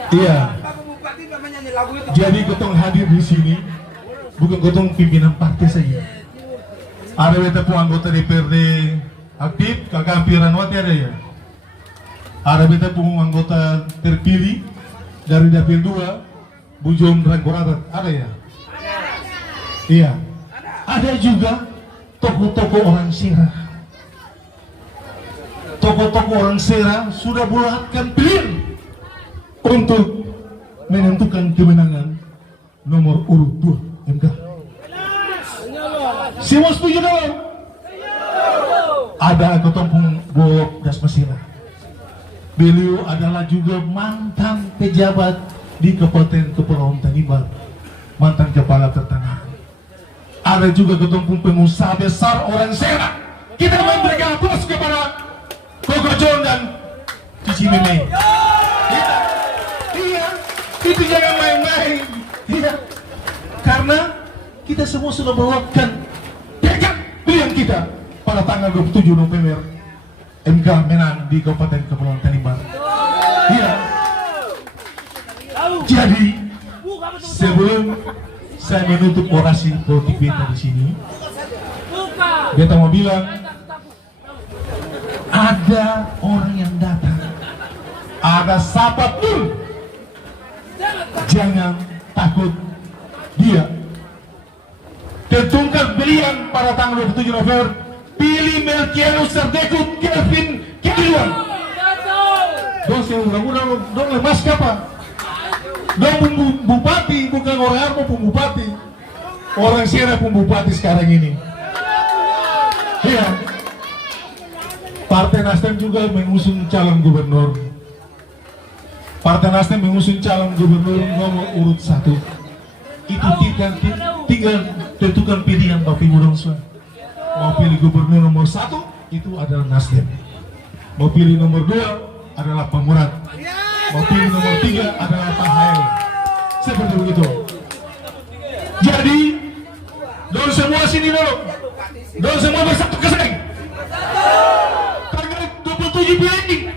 Iya. Bapak Bupati Pak menyanyi lagu itu. Jadi ketong hadir di sini bukan ketong pimpinan partai saja. Ada beta pun anggota DPRD aktif, Kakak Piranwati ada ya. Ada beta pun anggota terpilih dari Dapil 2, Bujon Rangkoratat, ada ya? Iya. Ada juga tokoh-tokoh orang Serang. Tokoh-tokoh orang Serang sudah bulatkan pilihan untuk menentukan kemenangan nomor urut 2 MK. Semua setuju dong? Ada Ketumpung Bob Dasmasira. Beliau adalah juga mantan pejabat di Kabupaten Kepulauan Tanimbar, mantan kepala pertanahan. Ada juga Ketumpung pengusaha besar orang Serang. Kita memberikan aplaus kepada Koko John dan Cici Meme. Iya, itu jangan main-main. Iya, karena kita semua sudah bawakan pegang pilihan kita pada tanggal 27 November MK menang di Kabupaten Kepulauan Tanimbar. Iya. Jadi sebelum saya menutup orasi politik beta di sini, beta mau bilang ada orang yang datang, ada siapapun, jangan takut dia. Tentukan pilihan pada tanggal 27 November, pilih Melkianus Sardekut Kelvin Keliduan. Dong saya ulang-ulang, dong lemas apa? Dong bupati, bukan orang Armo pun bupati. Orang Serang pun bupati sekarang ini. Iya. Partai Nasdem juga mengusung calon gubernur. Partai Nasdem mengusung calon gubernur nomor urut 1. Itu tinggal tentukan pilihan Bapak Ibu dong semua. Mau pilih gubernur nomor 1 itu adalah Nasdem. Mau pilih nomor 2 adalah Pak Murad. Mau pilih nomor 3 adalah Pak Hael. Seperti begitu. Jadi, dong semua sini dulu. Dong semua bersatu keseng. Tanggal 27 pilih.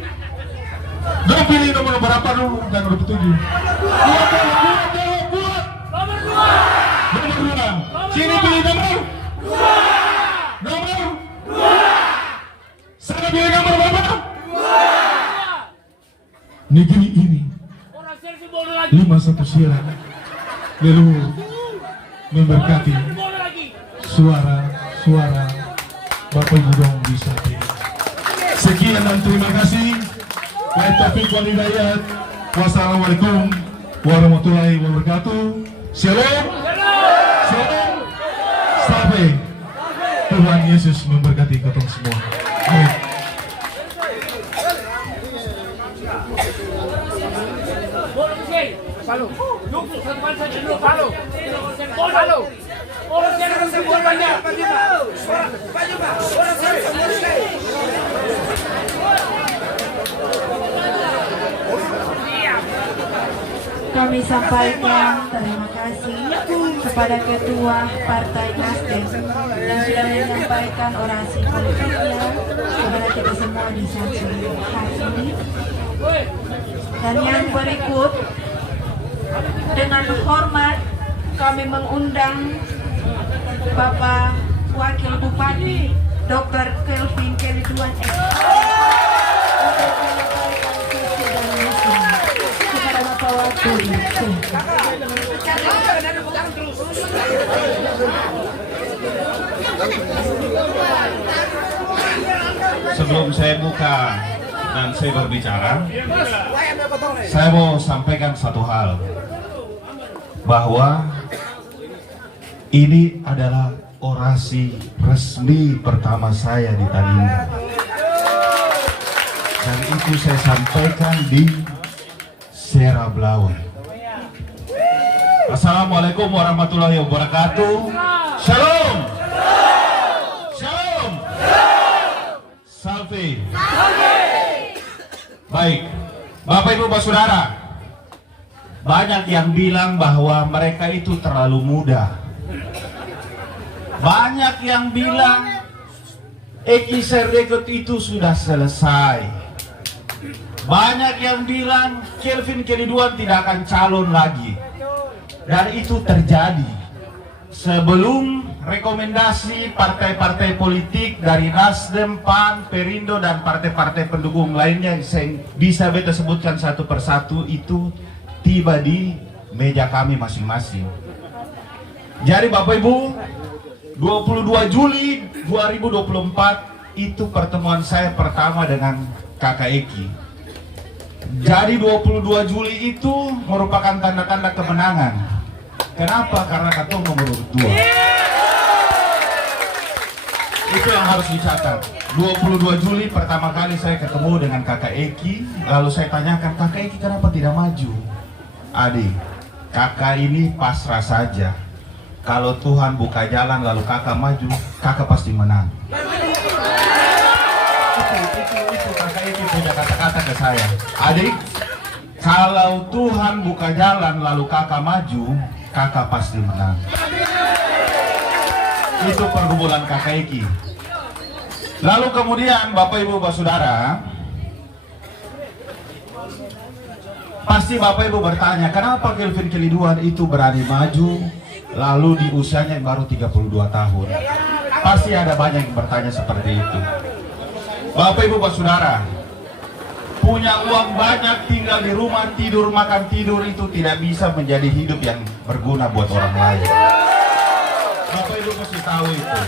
Dong pilih nomor berapa dulu? Tanggal 27. Buat. Nomor 2. Sini pilih nomor 2. Nomor 2. Sana pilih nomor berapa? 2. Negeri ini 51 siaran leluhur memberkati suara Bapak Ibu dong bisa pilih. Sekian dan terima kasih. Wabillahi taufiq wal hidayah. Wassalamualaikum warahmatullahi wabarakatuh. Shalom. Shalom. Sampai Tuhan Yesus memberkati kita semua. Amin. Kami sampaikan terima kasih kepada Ketua Partai Nasdem yang sudah menyampaikan orasi politiknya kepada kita semua di sesi hari ini. Dan yang berikut, dengan hormat kami mengundang Bapak Wakil Bupati Dr. Kelvin Keliduan untuk menyampaikan visi dan misi kepada Bapak Wakil. Sebelum saya buka dan saya berbicara, saya mau sampaikan satu hal, bahwa ini adalah orasi resmi pertama saya di Tanimbar, dan itu saya sampaikan di Serablawan. Assalamualaikum warahmatullahi wabarakatuh. Shalom. Shalom. Salve. Baik, Bapak Ibu Bapak Saudara, banyak yang bilang bahwa mereka itu terlalu muda. Banyak yang bilang Eki Serdekut itu sudah selesai. Banyak yang bilang Kelvin Keliduan tidak akan calon lagi. Dan itu terjadi sebelum rekomendasi partai-partai politik dari Nasdem, PAN, Perindo, dan partai-partai pendukung lainnya yang bisa beta sebutkan satu persatu itu tiba di meja kami masing-masing. Jadi Bapak Ibu, 22 Juli 2024 itu pertemuan saya pertama dengan Kakak Eki. Jadi 22 Juli itu merupakan tanda-tanda kemenangan. Kenapa? Karena Ketua nomor 2. Itu yang harus dicatat. 22 Juli pertama kali saya ketemu dengan Kakak Eki. Lalu saya tanyakan, Kakak Eki kenapa tidak maju? Adik, kakak ini pasrah saja. Kalau Tuhan buka jalan lalu kakak maju, kakak pasti menang. Itu kakak Eki punya kata-kata ke saya. Adik, kalau Tuhan buka jalan lalu kakak maju, kakak pasti menang. Itu pergumulan Kakak Eki. Lalu kemudian Bapak Ibu Bapak Saudara, pasti Bapak Ibu bertanya, kenapa Kelvin Keliduan itu berani maju lalu di usianya yang baru 32 tahun? Pasti ada banyak yang bertanya seperti itu. Bapak Ibu Bapak Saudara, punya uang banyak, tinggal di rumah, tidur, makan, tidur itu tidak bisa menjadi hidup yang berguna buat orang lain. Bapak Ibu mesti tahu itu.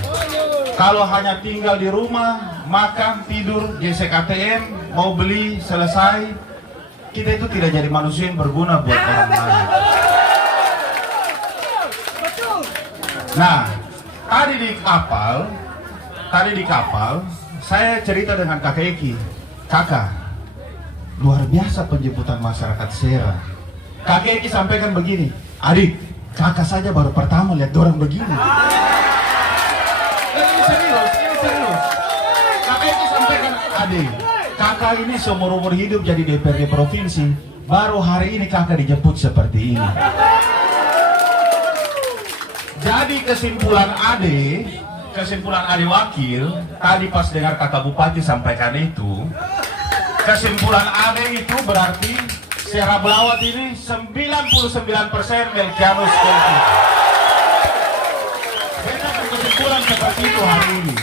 Kalau hanya tinggal di rumah, makan, tidur, gesek ATM, mau beli, selesai, kita itu tidak jadi manusia yang berguna buat orang lain. Nah, tadi di kapal, saya cerita dengan Kakak Eki. Kakak, luar biasa penjemputan masyarakat Sera. Kakak Eki sampaikan begini, adik, kakak saja baru pertama lihat orang begini. Ini serius. Kakak Eki sampaikan, adik, kakak ini seumur-umur hidup jadi DPRD provinsi, baru hari ini kakak dijemput seperti ini. Jadi kesimpulan Ade wakil, tadi pas dengar kakak bupati sampaikan itu, kesimpulan Ade itu berarti Sera Blawat ini 99% Melkianus Kelvin. Beda kesimpulan seperti itu hari ini.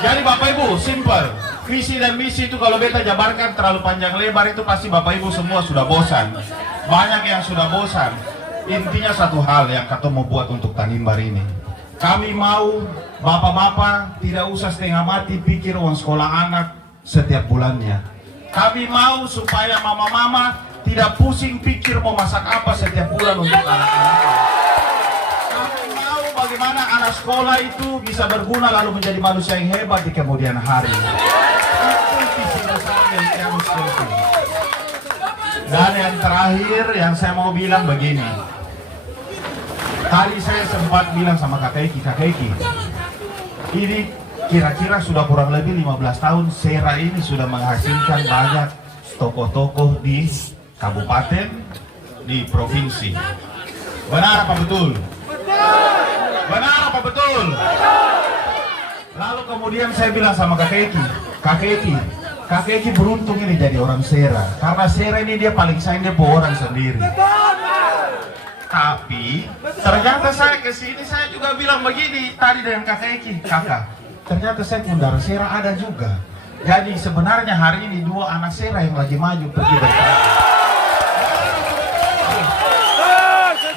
Jadi Bapak Ibu, simple. Visi dan misi itu kalau beta jabarkan terlalu panjang lebar itu pasti Bapak Ibu semua sudah bosan. Banyak yang sudah bosan. Intinya satu hal yang Ketua mau buat untuk Tanimbar ini. Kami mau bapak-bapak tidak usah setengah mati pikir uang sekolah anak setiap bulannya. Kami mau supaya mama-mama tidak pusing pikir mau masak apa setiap bulan untuk anak-anak. Kami mau bagaimana anak sekolah itu bisa berguna lalu menjadi manusia yang hebat di kemudian hari. Itu visi besar yang harus dilakukan. Dan yang terakhir yang saya mau bilang begini. Tadi saya sempat bilang sama Kakak Eki, ini kira-kira sudah kurang lebih 15 tahun Sera ini sudah menghasilkan banyak tokoh-tokoh di kabupaten, di provinsi. Benar apa betul? Benar apa betul? Lalu kemudian saya bilang sama Kakak Eki beruntung ini jadi orang Sera, karena Sera ini dia paling sayang dia bawa orang sendiri. Tapi ternyata saya kesini saya juga bilang begini tadi dengan Kakak Eki, kakak, ternyata saya darah Sera ada juga. Jadi sebenarnya hari ini dua anak Sera yang lagi maju pergi berkarya.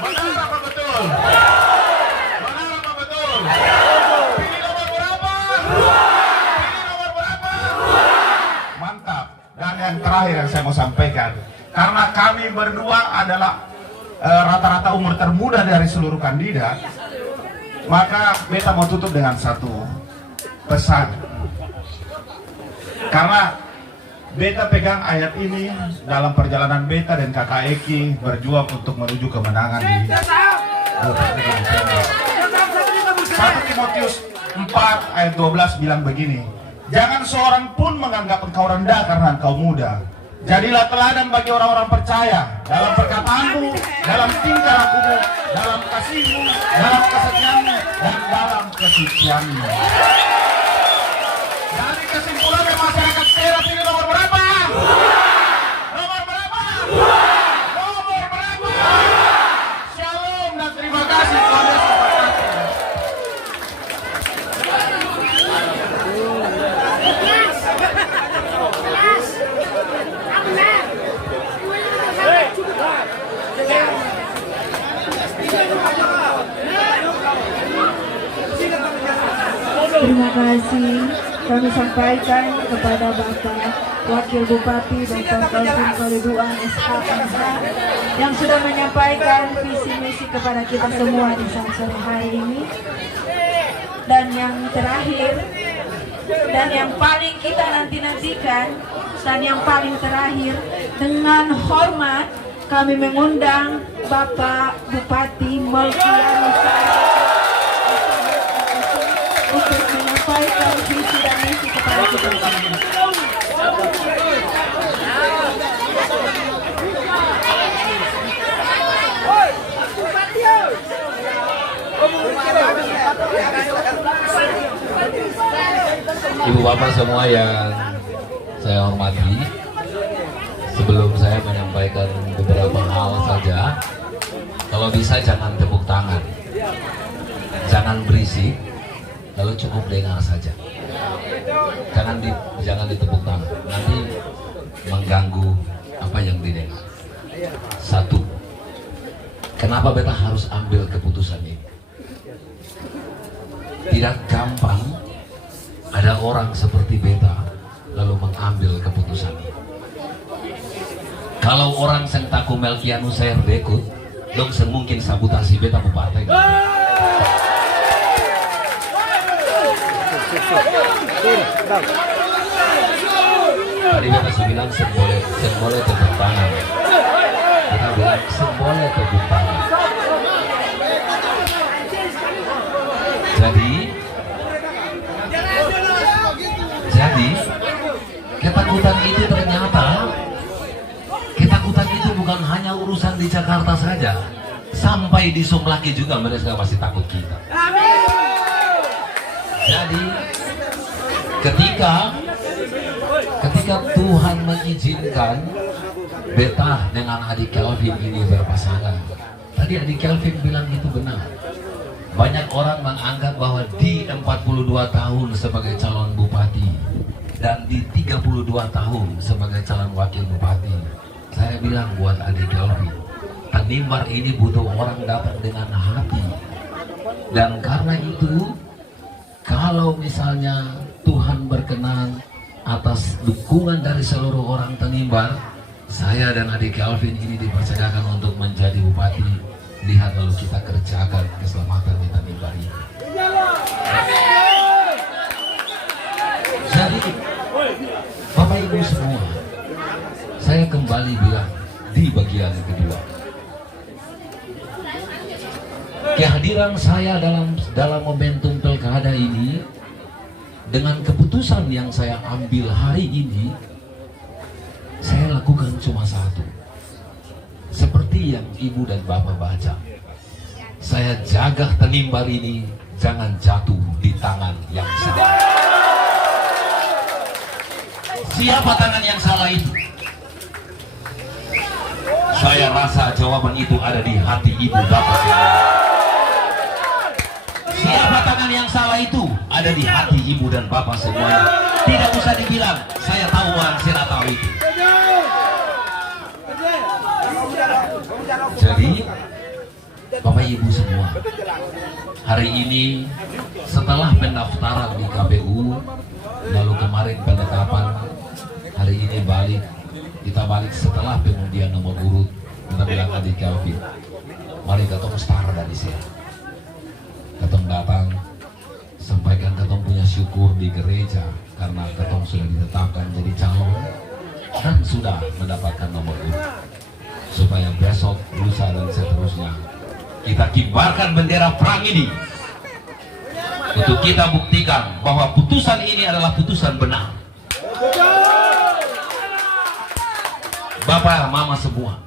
Benar apa betul? Benar apa betul? Pilih nomor berapa? Pilih nomor berapa? Mantap. Dan yang terakhir yang saya mau sampaikan, karena kami berdua adalah rata-rata umur termuda dari seluruh kandidat, maka beta mau tutup dengan satu pesan. Karena beta pegang ayat ini dalam perjalanan beta dan Kakak Eki berjuang untuk menuju kemenangan di 1 Timotius 4 ayat 12 bilang begini, jangan seorang pun menganggap engkau rendah karena engkau muda. Jadilah teladan bagi orang-orang percaya dalam perkataanmu, dalam tingkah lakumu, dalam kasihmu, dalam kesetiaanmu, dan dalam kesucianmu. Dari kesimpulannya masyarakat Sera pilih nomor berapa? terima kasih kami sampaikan kepada Bapak Wakil Bupati Bapak Kelvin Keliduan SHMH yang sudah menyampaikan visi misi kepada kita semua di saat sore hari ini. Dan yang terakhir dan yang paling kita nantikan dan yang paling terakhir, dengan hormat kami mengundang Bapak Bupati Melkianus untuk menyampaikan visi dan misi kepada kita semua. Ibu bapak semua yang saya hormati, sebelum saya menyampaikan beberapa hal saja, kalau bisa jangan tepuk tangan, jangan berisik, lalu cukup dengar saja. Jangan ditepuk tangan, nanti mengganggu apa yang didengar. Satu, kenapa beta harus ambil keputusan ini? Tidak gampang ada orang seperti beta lalu mengambil keputusan ini. Kalau orang yang taku Melkianus Sair Dekut, dong semungkin sabotasi beta bu partai. Tadi beta bilang semboleh tepuk tangan. Beta bilang semboleh tepuk tangan. Jadi ketakutan itu ternyata bukan hanya urusan di Jakarta saja, sampai di Somlaki juga mereka masih takut kita. Jadi ketika Tuhan mengizinkan beta dengan adik Kelvin ini berpasangan, tadi adik Kelvin bilang itu benar. Banyak orang menganggap bahwa di 42 tahun sebagai calon bupati dan di 32 tahun sebagai calon wakil bupati, saya bilang buat adik Kelvin, Tanimbar ini butuh orang datang dengan hati. Dan karena itu, kalau misalnya Tuhan berkenan atas dukungan dari seluruh orang Tanimbar, saya dan adik Kelvin ini dipercayakan untuk menjadi bupati. Lihat lalu kita kerjakan keselamatan di Tanimbar ini. Jadi Bapak Ibu semua, saya kembali bilang di bagian kedua, kehadiran saya dalam momentum pilkada ini dengan keputusan yang saya ambil hari ini, saya lakukan cuma satu. Seperti yang Ibu dan Bapak baca, saya jaga Tanimbar ini jangan jatuh di tangan yang salah. Siapa tangan yang salah itu? Saya rasa jawaban itu ada di hati Ibu Bapak semua. Siapa tangan yang salah itu? Ada di hati Ibu dan Bapak semuanya. Tidak usah dibilang, saya tahu orang saya tahu itu. Jadi Bapak Ibu semua, hari ini setelah pendaftaran di KPU, lalu kemarin penetapan, hari ini kita balik setelah pengundian nomor urut. Kita bilang adik Kelvin, mari ketong start dari sini. Ketong datang, sampaikan ketong punya syukur di gereja karena ketong sudah ditetapkan jadi calon dan sudah mendapatkan nomor urut. Supaya besok, lusa dan seterusnya kita kibarkan bendera perang ini untuk kita buktikan bahwa putusan ini adalah putusan benar. Bapak, Mama semua,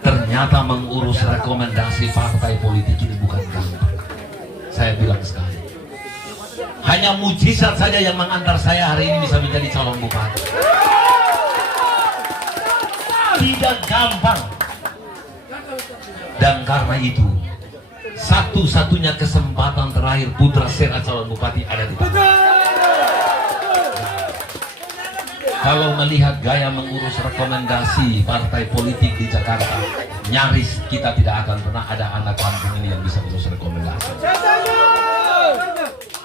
ternyata mengurus rekomendasi partai politik ini bukan gampang. Saya bilang sekali, hanya mujizat saja yang mengantar saya hari ini bisa menjadi calon bupati. Tidak gampang. Dan karena itu, satu-satunya kesempatan terakhir putra Sera calon bupati ada di tangan. Kalau melihat gaya mengurus rekomendasi partai politik di Jakarta, nyaris kita tidak akan pernah ada anak kampung ini yang bisa mengurus rekomendasi.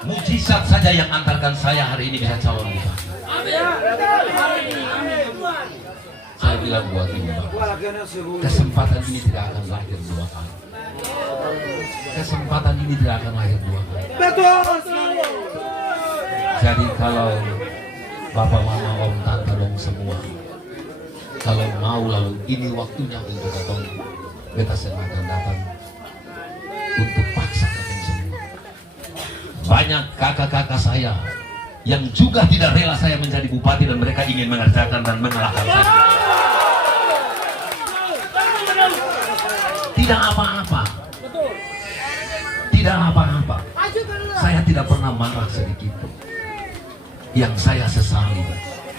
mujizat saja yang antarkan saya hari ini bisa calon bupati. Saya bilang buat ibu bapak, kesempatan ini tidak akan lahir dua kali. Kesempatan ini tidak akan lahir dua kali. Jadi kalau bapak, mama, om, tante, dong semua, kalau mau lalu ini waktunya untuk datang, beta senang akan datang untuk paksa kalian semua. Banyak kakak-kakak saya yang juga tidak rela saya menjadi bupati dan mereka ingin mengerjakan dan mengalahkan saya. Tidak apa-apa. Tidak apa-apa. Saya tidak pernah marah sedikit. Yang saya sesali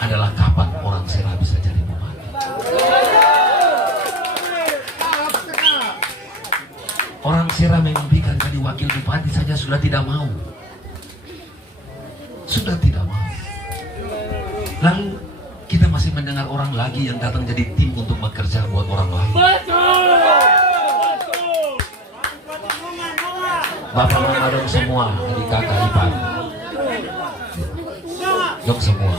adalah kapan orang Sera bisa jadi bupati. Orang Sera memimpikan jadi wakil bupati saja sudah tidak mau. Sudah tidak mau. Lalu kita masih mendengar orang lagi yang datang jadi tim untuk bekerja buat orang lain. Bapak, mama, dong semua, adik kakak, ipar, dong semua.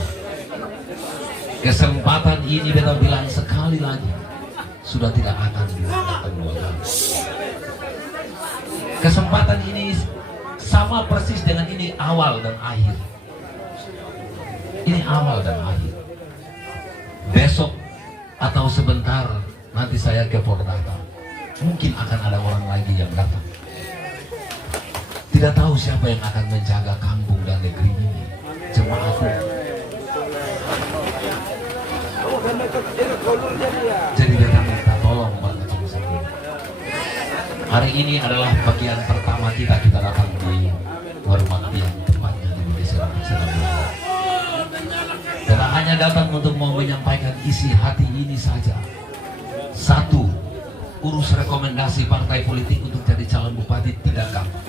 Kesempatan ini beta bilang sekali lagi sudah tidak akan datang dua kali. Kesempatan ini sama persis dengan ini awal dan akhir. Ini awal dan akhir. Besok atau sebentar nanti saya ke Pordata. Mungkin akan ada orang lagi yang datang. Tidak tahu siapa yang akan menjaga kampung dan negeri ini. Jemaatku. Jadi kita minta tolong Pak Ketua Muslim. Hari ini adalah bagian pertama kita datang di Warung yang tempatnya di Desa Serablawa. Kita hanya datang untuk mau menyampaikan isi hati ini saja. Satu, urus rekomendasi partai politik untuk jadi calon bupati tidak gampang.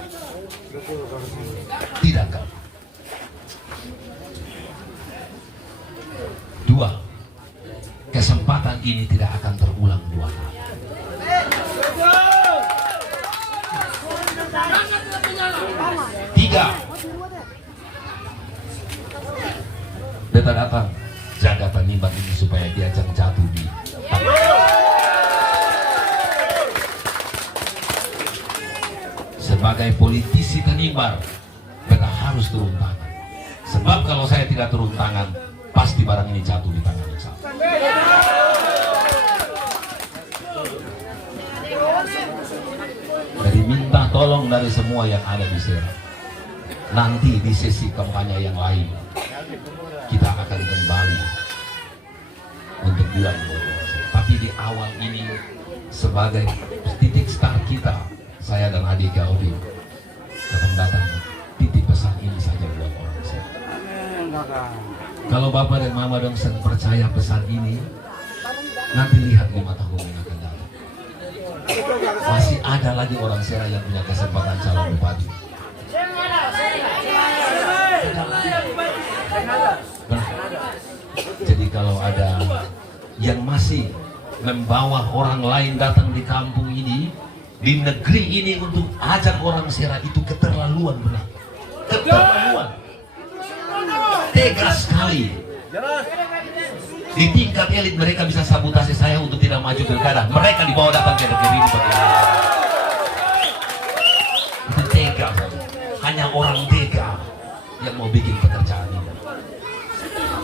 Tidak gampang. Dua, kesempatan ini tidak akan terulang dua kali. Tiga, beta datang jaga Tanimbar ini supaya dia jangan jatuh di sebagai politisi Tanimbar, beta harus turun tangan. Sebab kalau saya tidak turun tangan, pasti barang ini jatuh di tangan yang salah. Jadi minta tolong dari semua yang ada di sini. Nanti di sesi kampanye yang lain, kita akan kembali untuk bulan Bogor. Tapi di awal ini sebagai titik start kita, saya dan adik Gaudi datang datang titip pesan ini saja buat orang saya. Kalau bapak dan mama dong percaya pesan ini, nanti lihat 5 tahun yang akan datang. Masih ada lagi orang Sera yang punya kesempatan calon bupati. Jadi kalau ada yang masih membawa orang lain datang di kampung ini, di negeri ini untuk ajak orang Sera, itu keterlaluan benar. Keterlaluan. Tega sekali. Di tingkat elit mereka bisa sabotase saya untuk tidak maju pilkada. Mereka dibawa datang ke negeri ini bagaimana? Itu tega. Hanya orang tega yang mau bikin pekerjaan ini.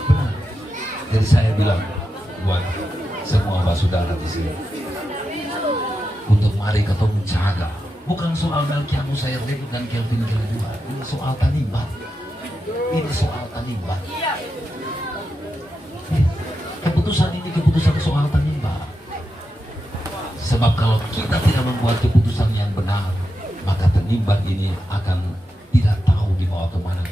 Benar. Jadi saya bilang buat semua saudara di sini, untuk mari ketemu jaga. Bukan soal Melkiamu saya rebut dan Kelvin kedua. Ini soal Tanimbar. Ini soal Tanimbar. Keputusan ini keputusan soal Tanimbar. Sebab kalau kita tidak membuat keputusan yang benar, maka Tanimbar ini akan tidak tahu dibawa kemana.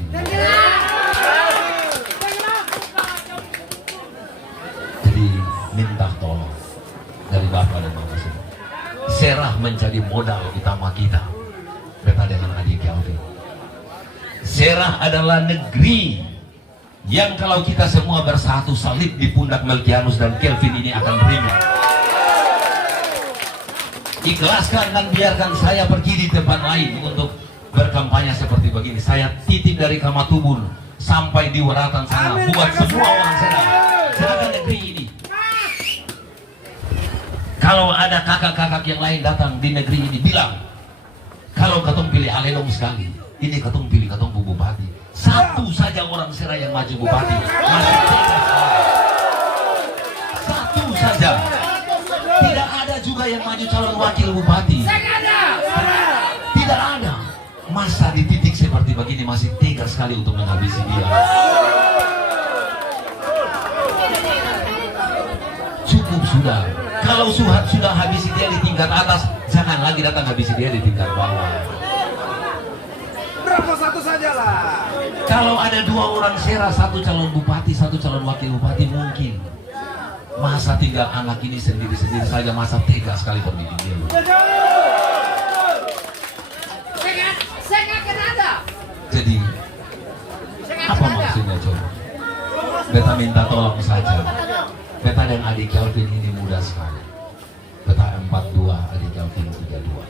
Jadi minta tolong dari Bapak dan Mama semua. Sera menjadi modal utama kita. Beta dengan adik Kelvin. Sera adalah negeri yang kalau kita semua bersatu salib di pundak Melkianus dan Kelvin ini akan terima. Ikhlaskan dan biarkan saya pergi di tempat lain untuk berkampanye seperti begini. Saya titip dari Kamatubun sampai di Waratan sana buat semua orang Serang. Jaga negeri ini. Kalau ada kakak-kakak yang lain datang di negeri ini, bilang kalau ketong pilih Alelong sekali, ini ketong pilih ketong Bu Bupati. Satu saja orang Serang yang maju Bupati, masih satu saja. Tidak ada juga yang maju calon wakil Bupati. Tidak ada. Masa di titik seperti begini masih tega sekali untuk menghabisi dia. Cukup sudah. Kalau sudah habisi dia di tingkat atas, jangan lagi datang habisi dia di tingkat bawah. Berapa satu saja lah. Kalau ada 2 orang Serang, 1 calon bupati, 1 calon wakil bupati mungkin. Masa tinggal anak ini sendiri-sendiri saja, masa tega sekali berbikin dia. Saya nggak kena ada. Jadi apa maksudnya coba? Beta minta tolong saja. Beta dan adik Kelvin ini muda sekali. Beta 42, adik Kelvin 32.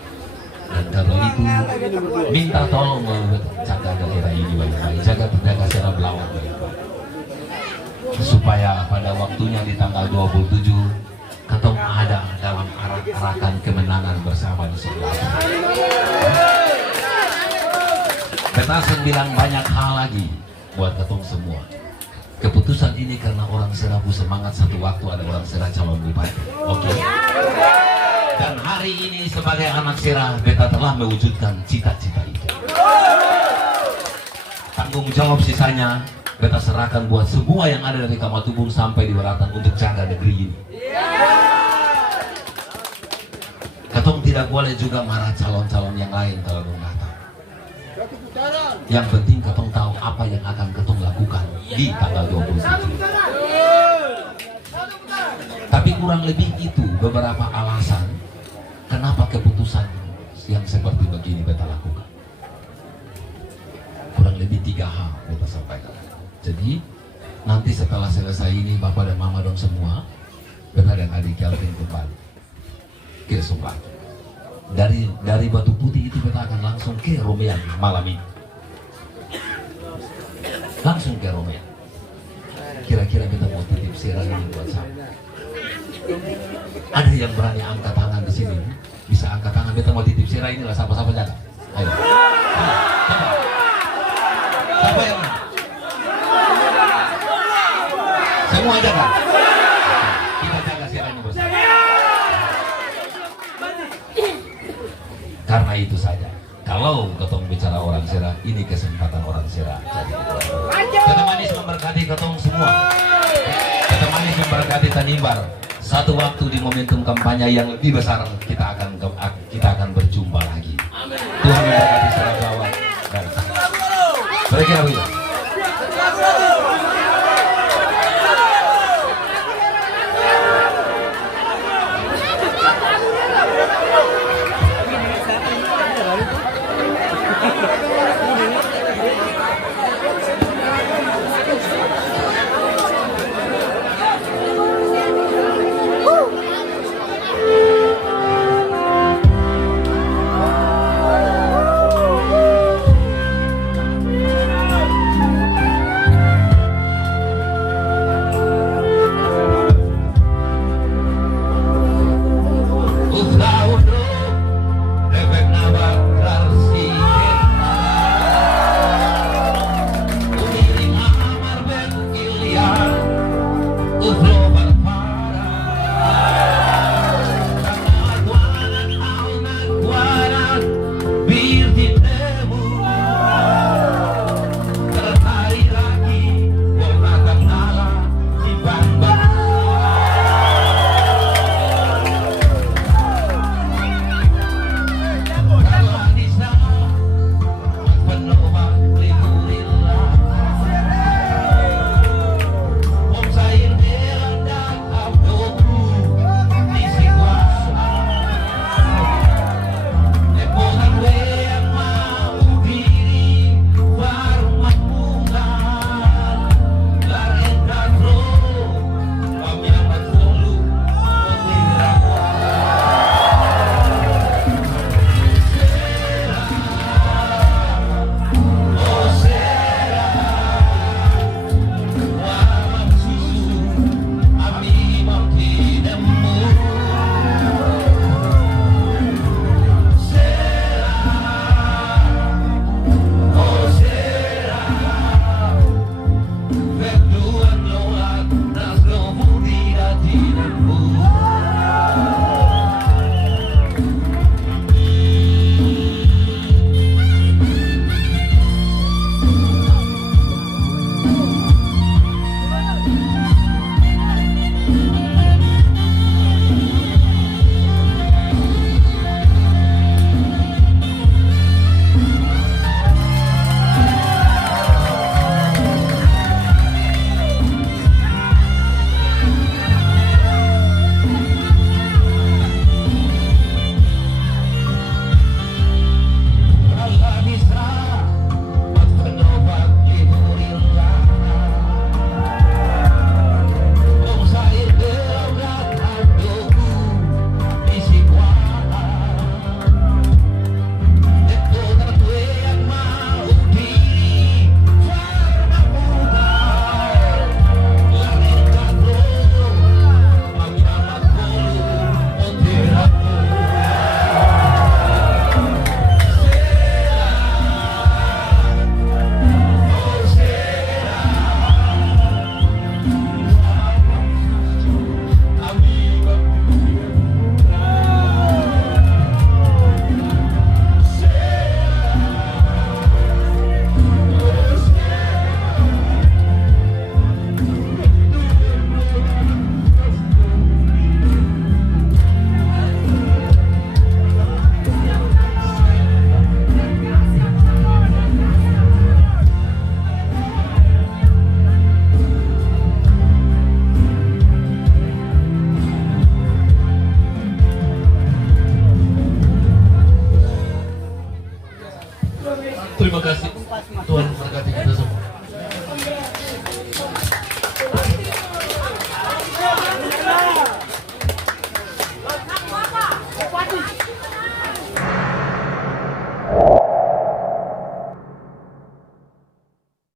Dan karena itu minta tolong jaga daerah ini baik-baik, jaga Serang Blawat baik-baik, supaya pada waktunya di tanggal 27 ketong ada dalam arak-arakan kemenangan bersama di sebelah. Beta bilang banyak hal lagi buat ketong semua. Keputusan ini karena orang Serang semangat satu waktu ada orang Serang calon bupati. Oke. Dan hari ini sebagai anak Serang, beta telah mewujudkan cita-cita itu. Tanggung jawab sisanya beta serahkan buat semua yang ada dari Kamatubun sampai di Waratan untuk jaga negeri ini. Ketong tidak boleh juga marah calon-calon yang lain kalau datang. Yang penting ketong tahu apa yang akan ketong lakukan di tanggal 27. Tapi kurang lebih itu beberapa alasan kenapa keputusan yang seperti begini beta lakukan. Kurang lebih 3 hal beta sampaikan. Jadi nanti setelah selesai ini Bapak dan Mama dong semua, beta dan adik Kelvin kembali ke Sumbar. Dari Batu Putih itu beta akan langsung ke Romean malam ini. Langsung ke Romean. Kira-kira beta mau titip Serang ini buat saya. Ada yang berani angkat tangan di sini? Bisa angkat tangan, beta mau titip Serang ini lah, siapa-siapa jaga. Ayo. Siapa yang mau? Semua jaga. Kita jaga Serang ini bersama. Karena itu saja. Kalau ketong bicara orang Serang, ini kesempatan orang Serang. Kata manis memberkati ketong semua. Kata manis memberkati Tanimbar. Satu waktu di momentum kampanye yang lebih besar kita akan berjumpa lagi. Tuhan memberkati Serang Blawat. Kira-kira begitu. Terima kasih Tuan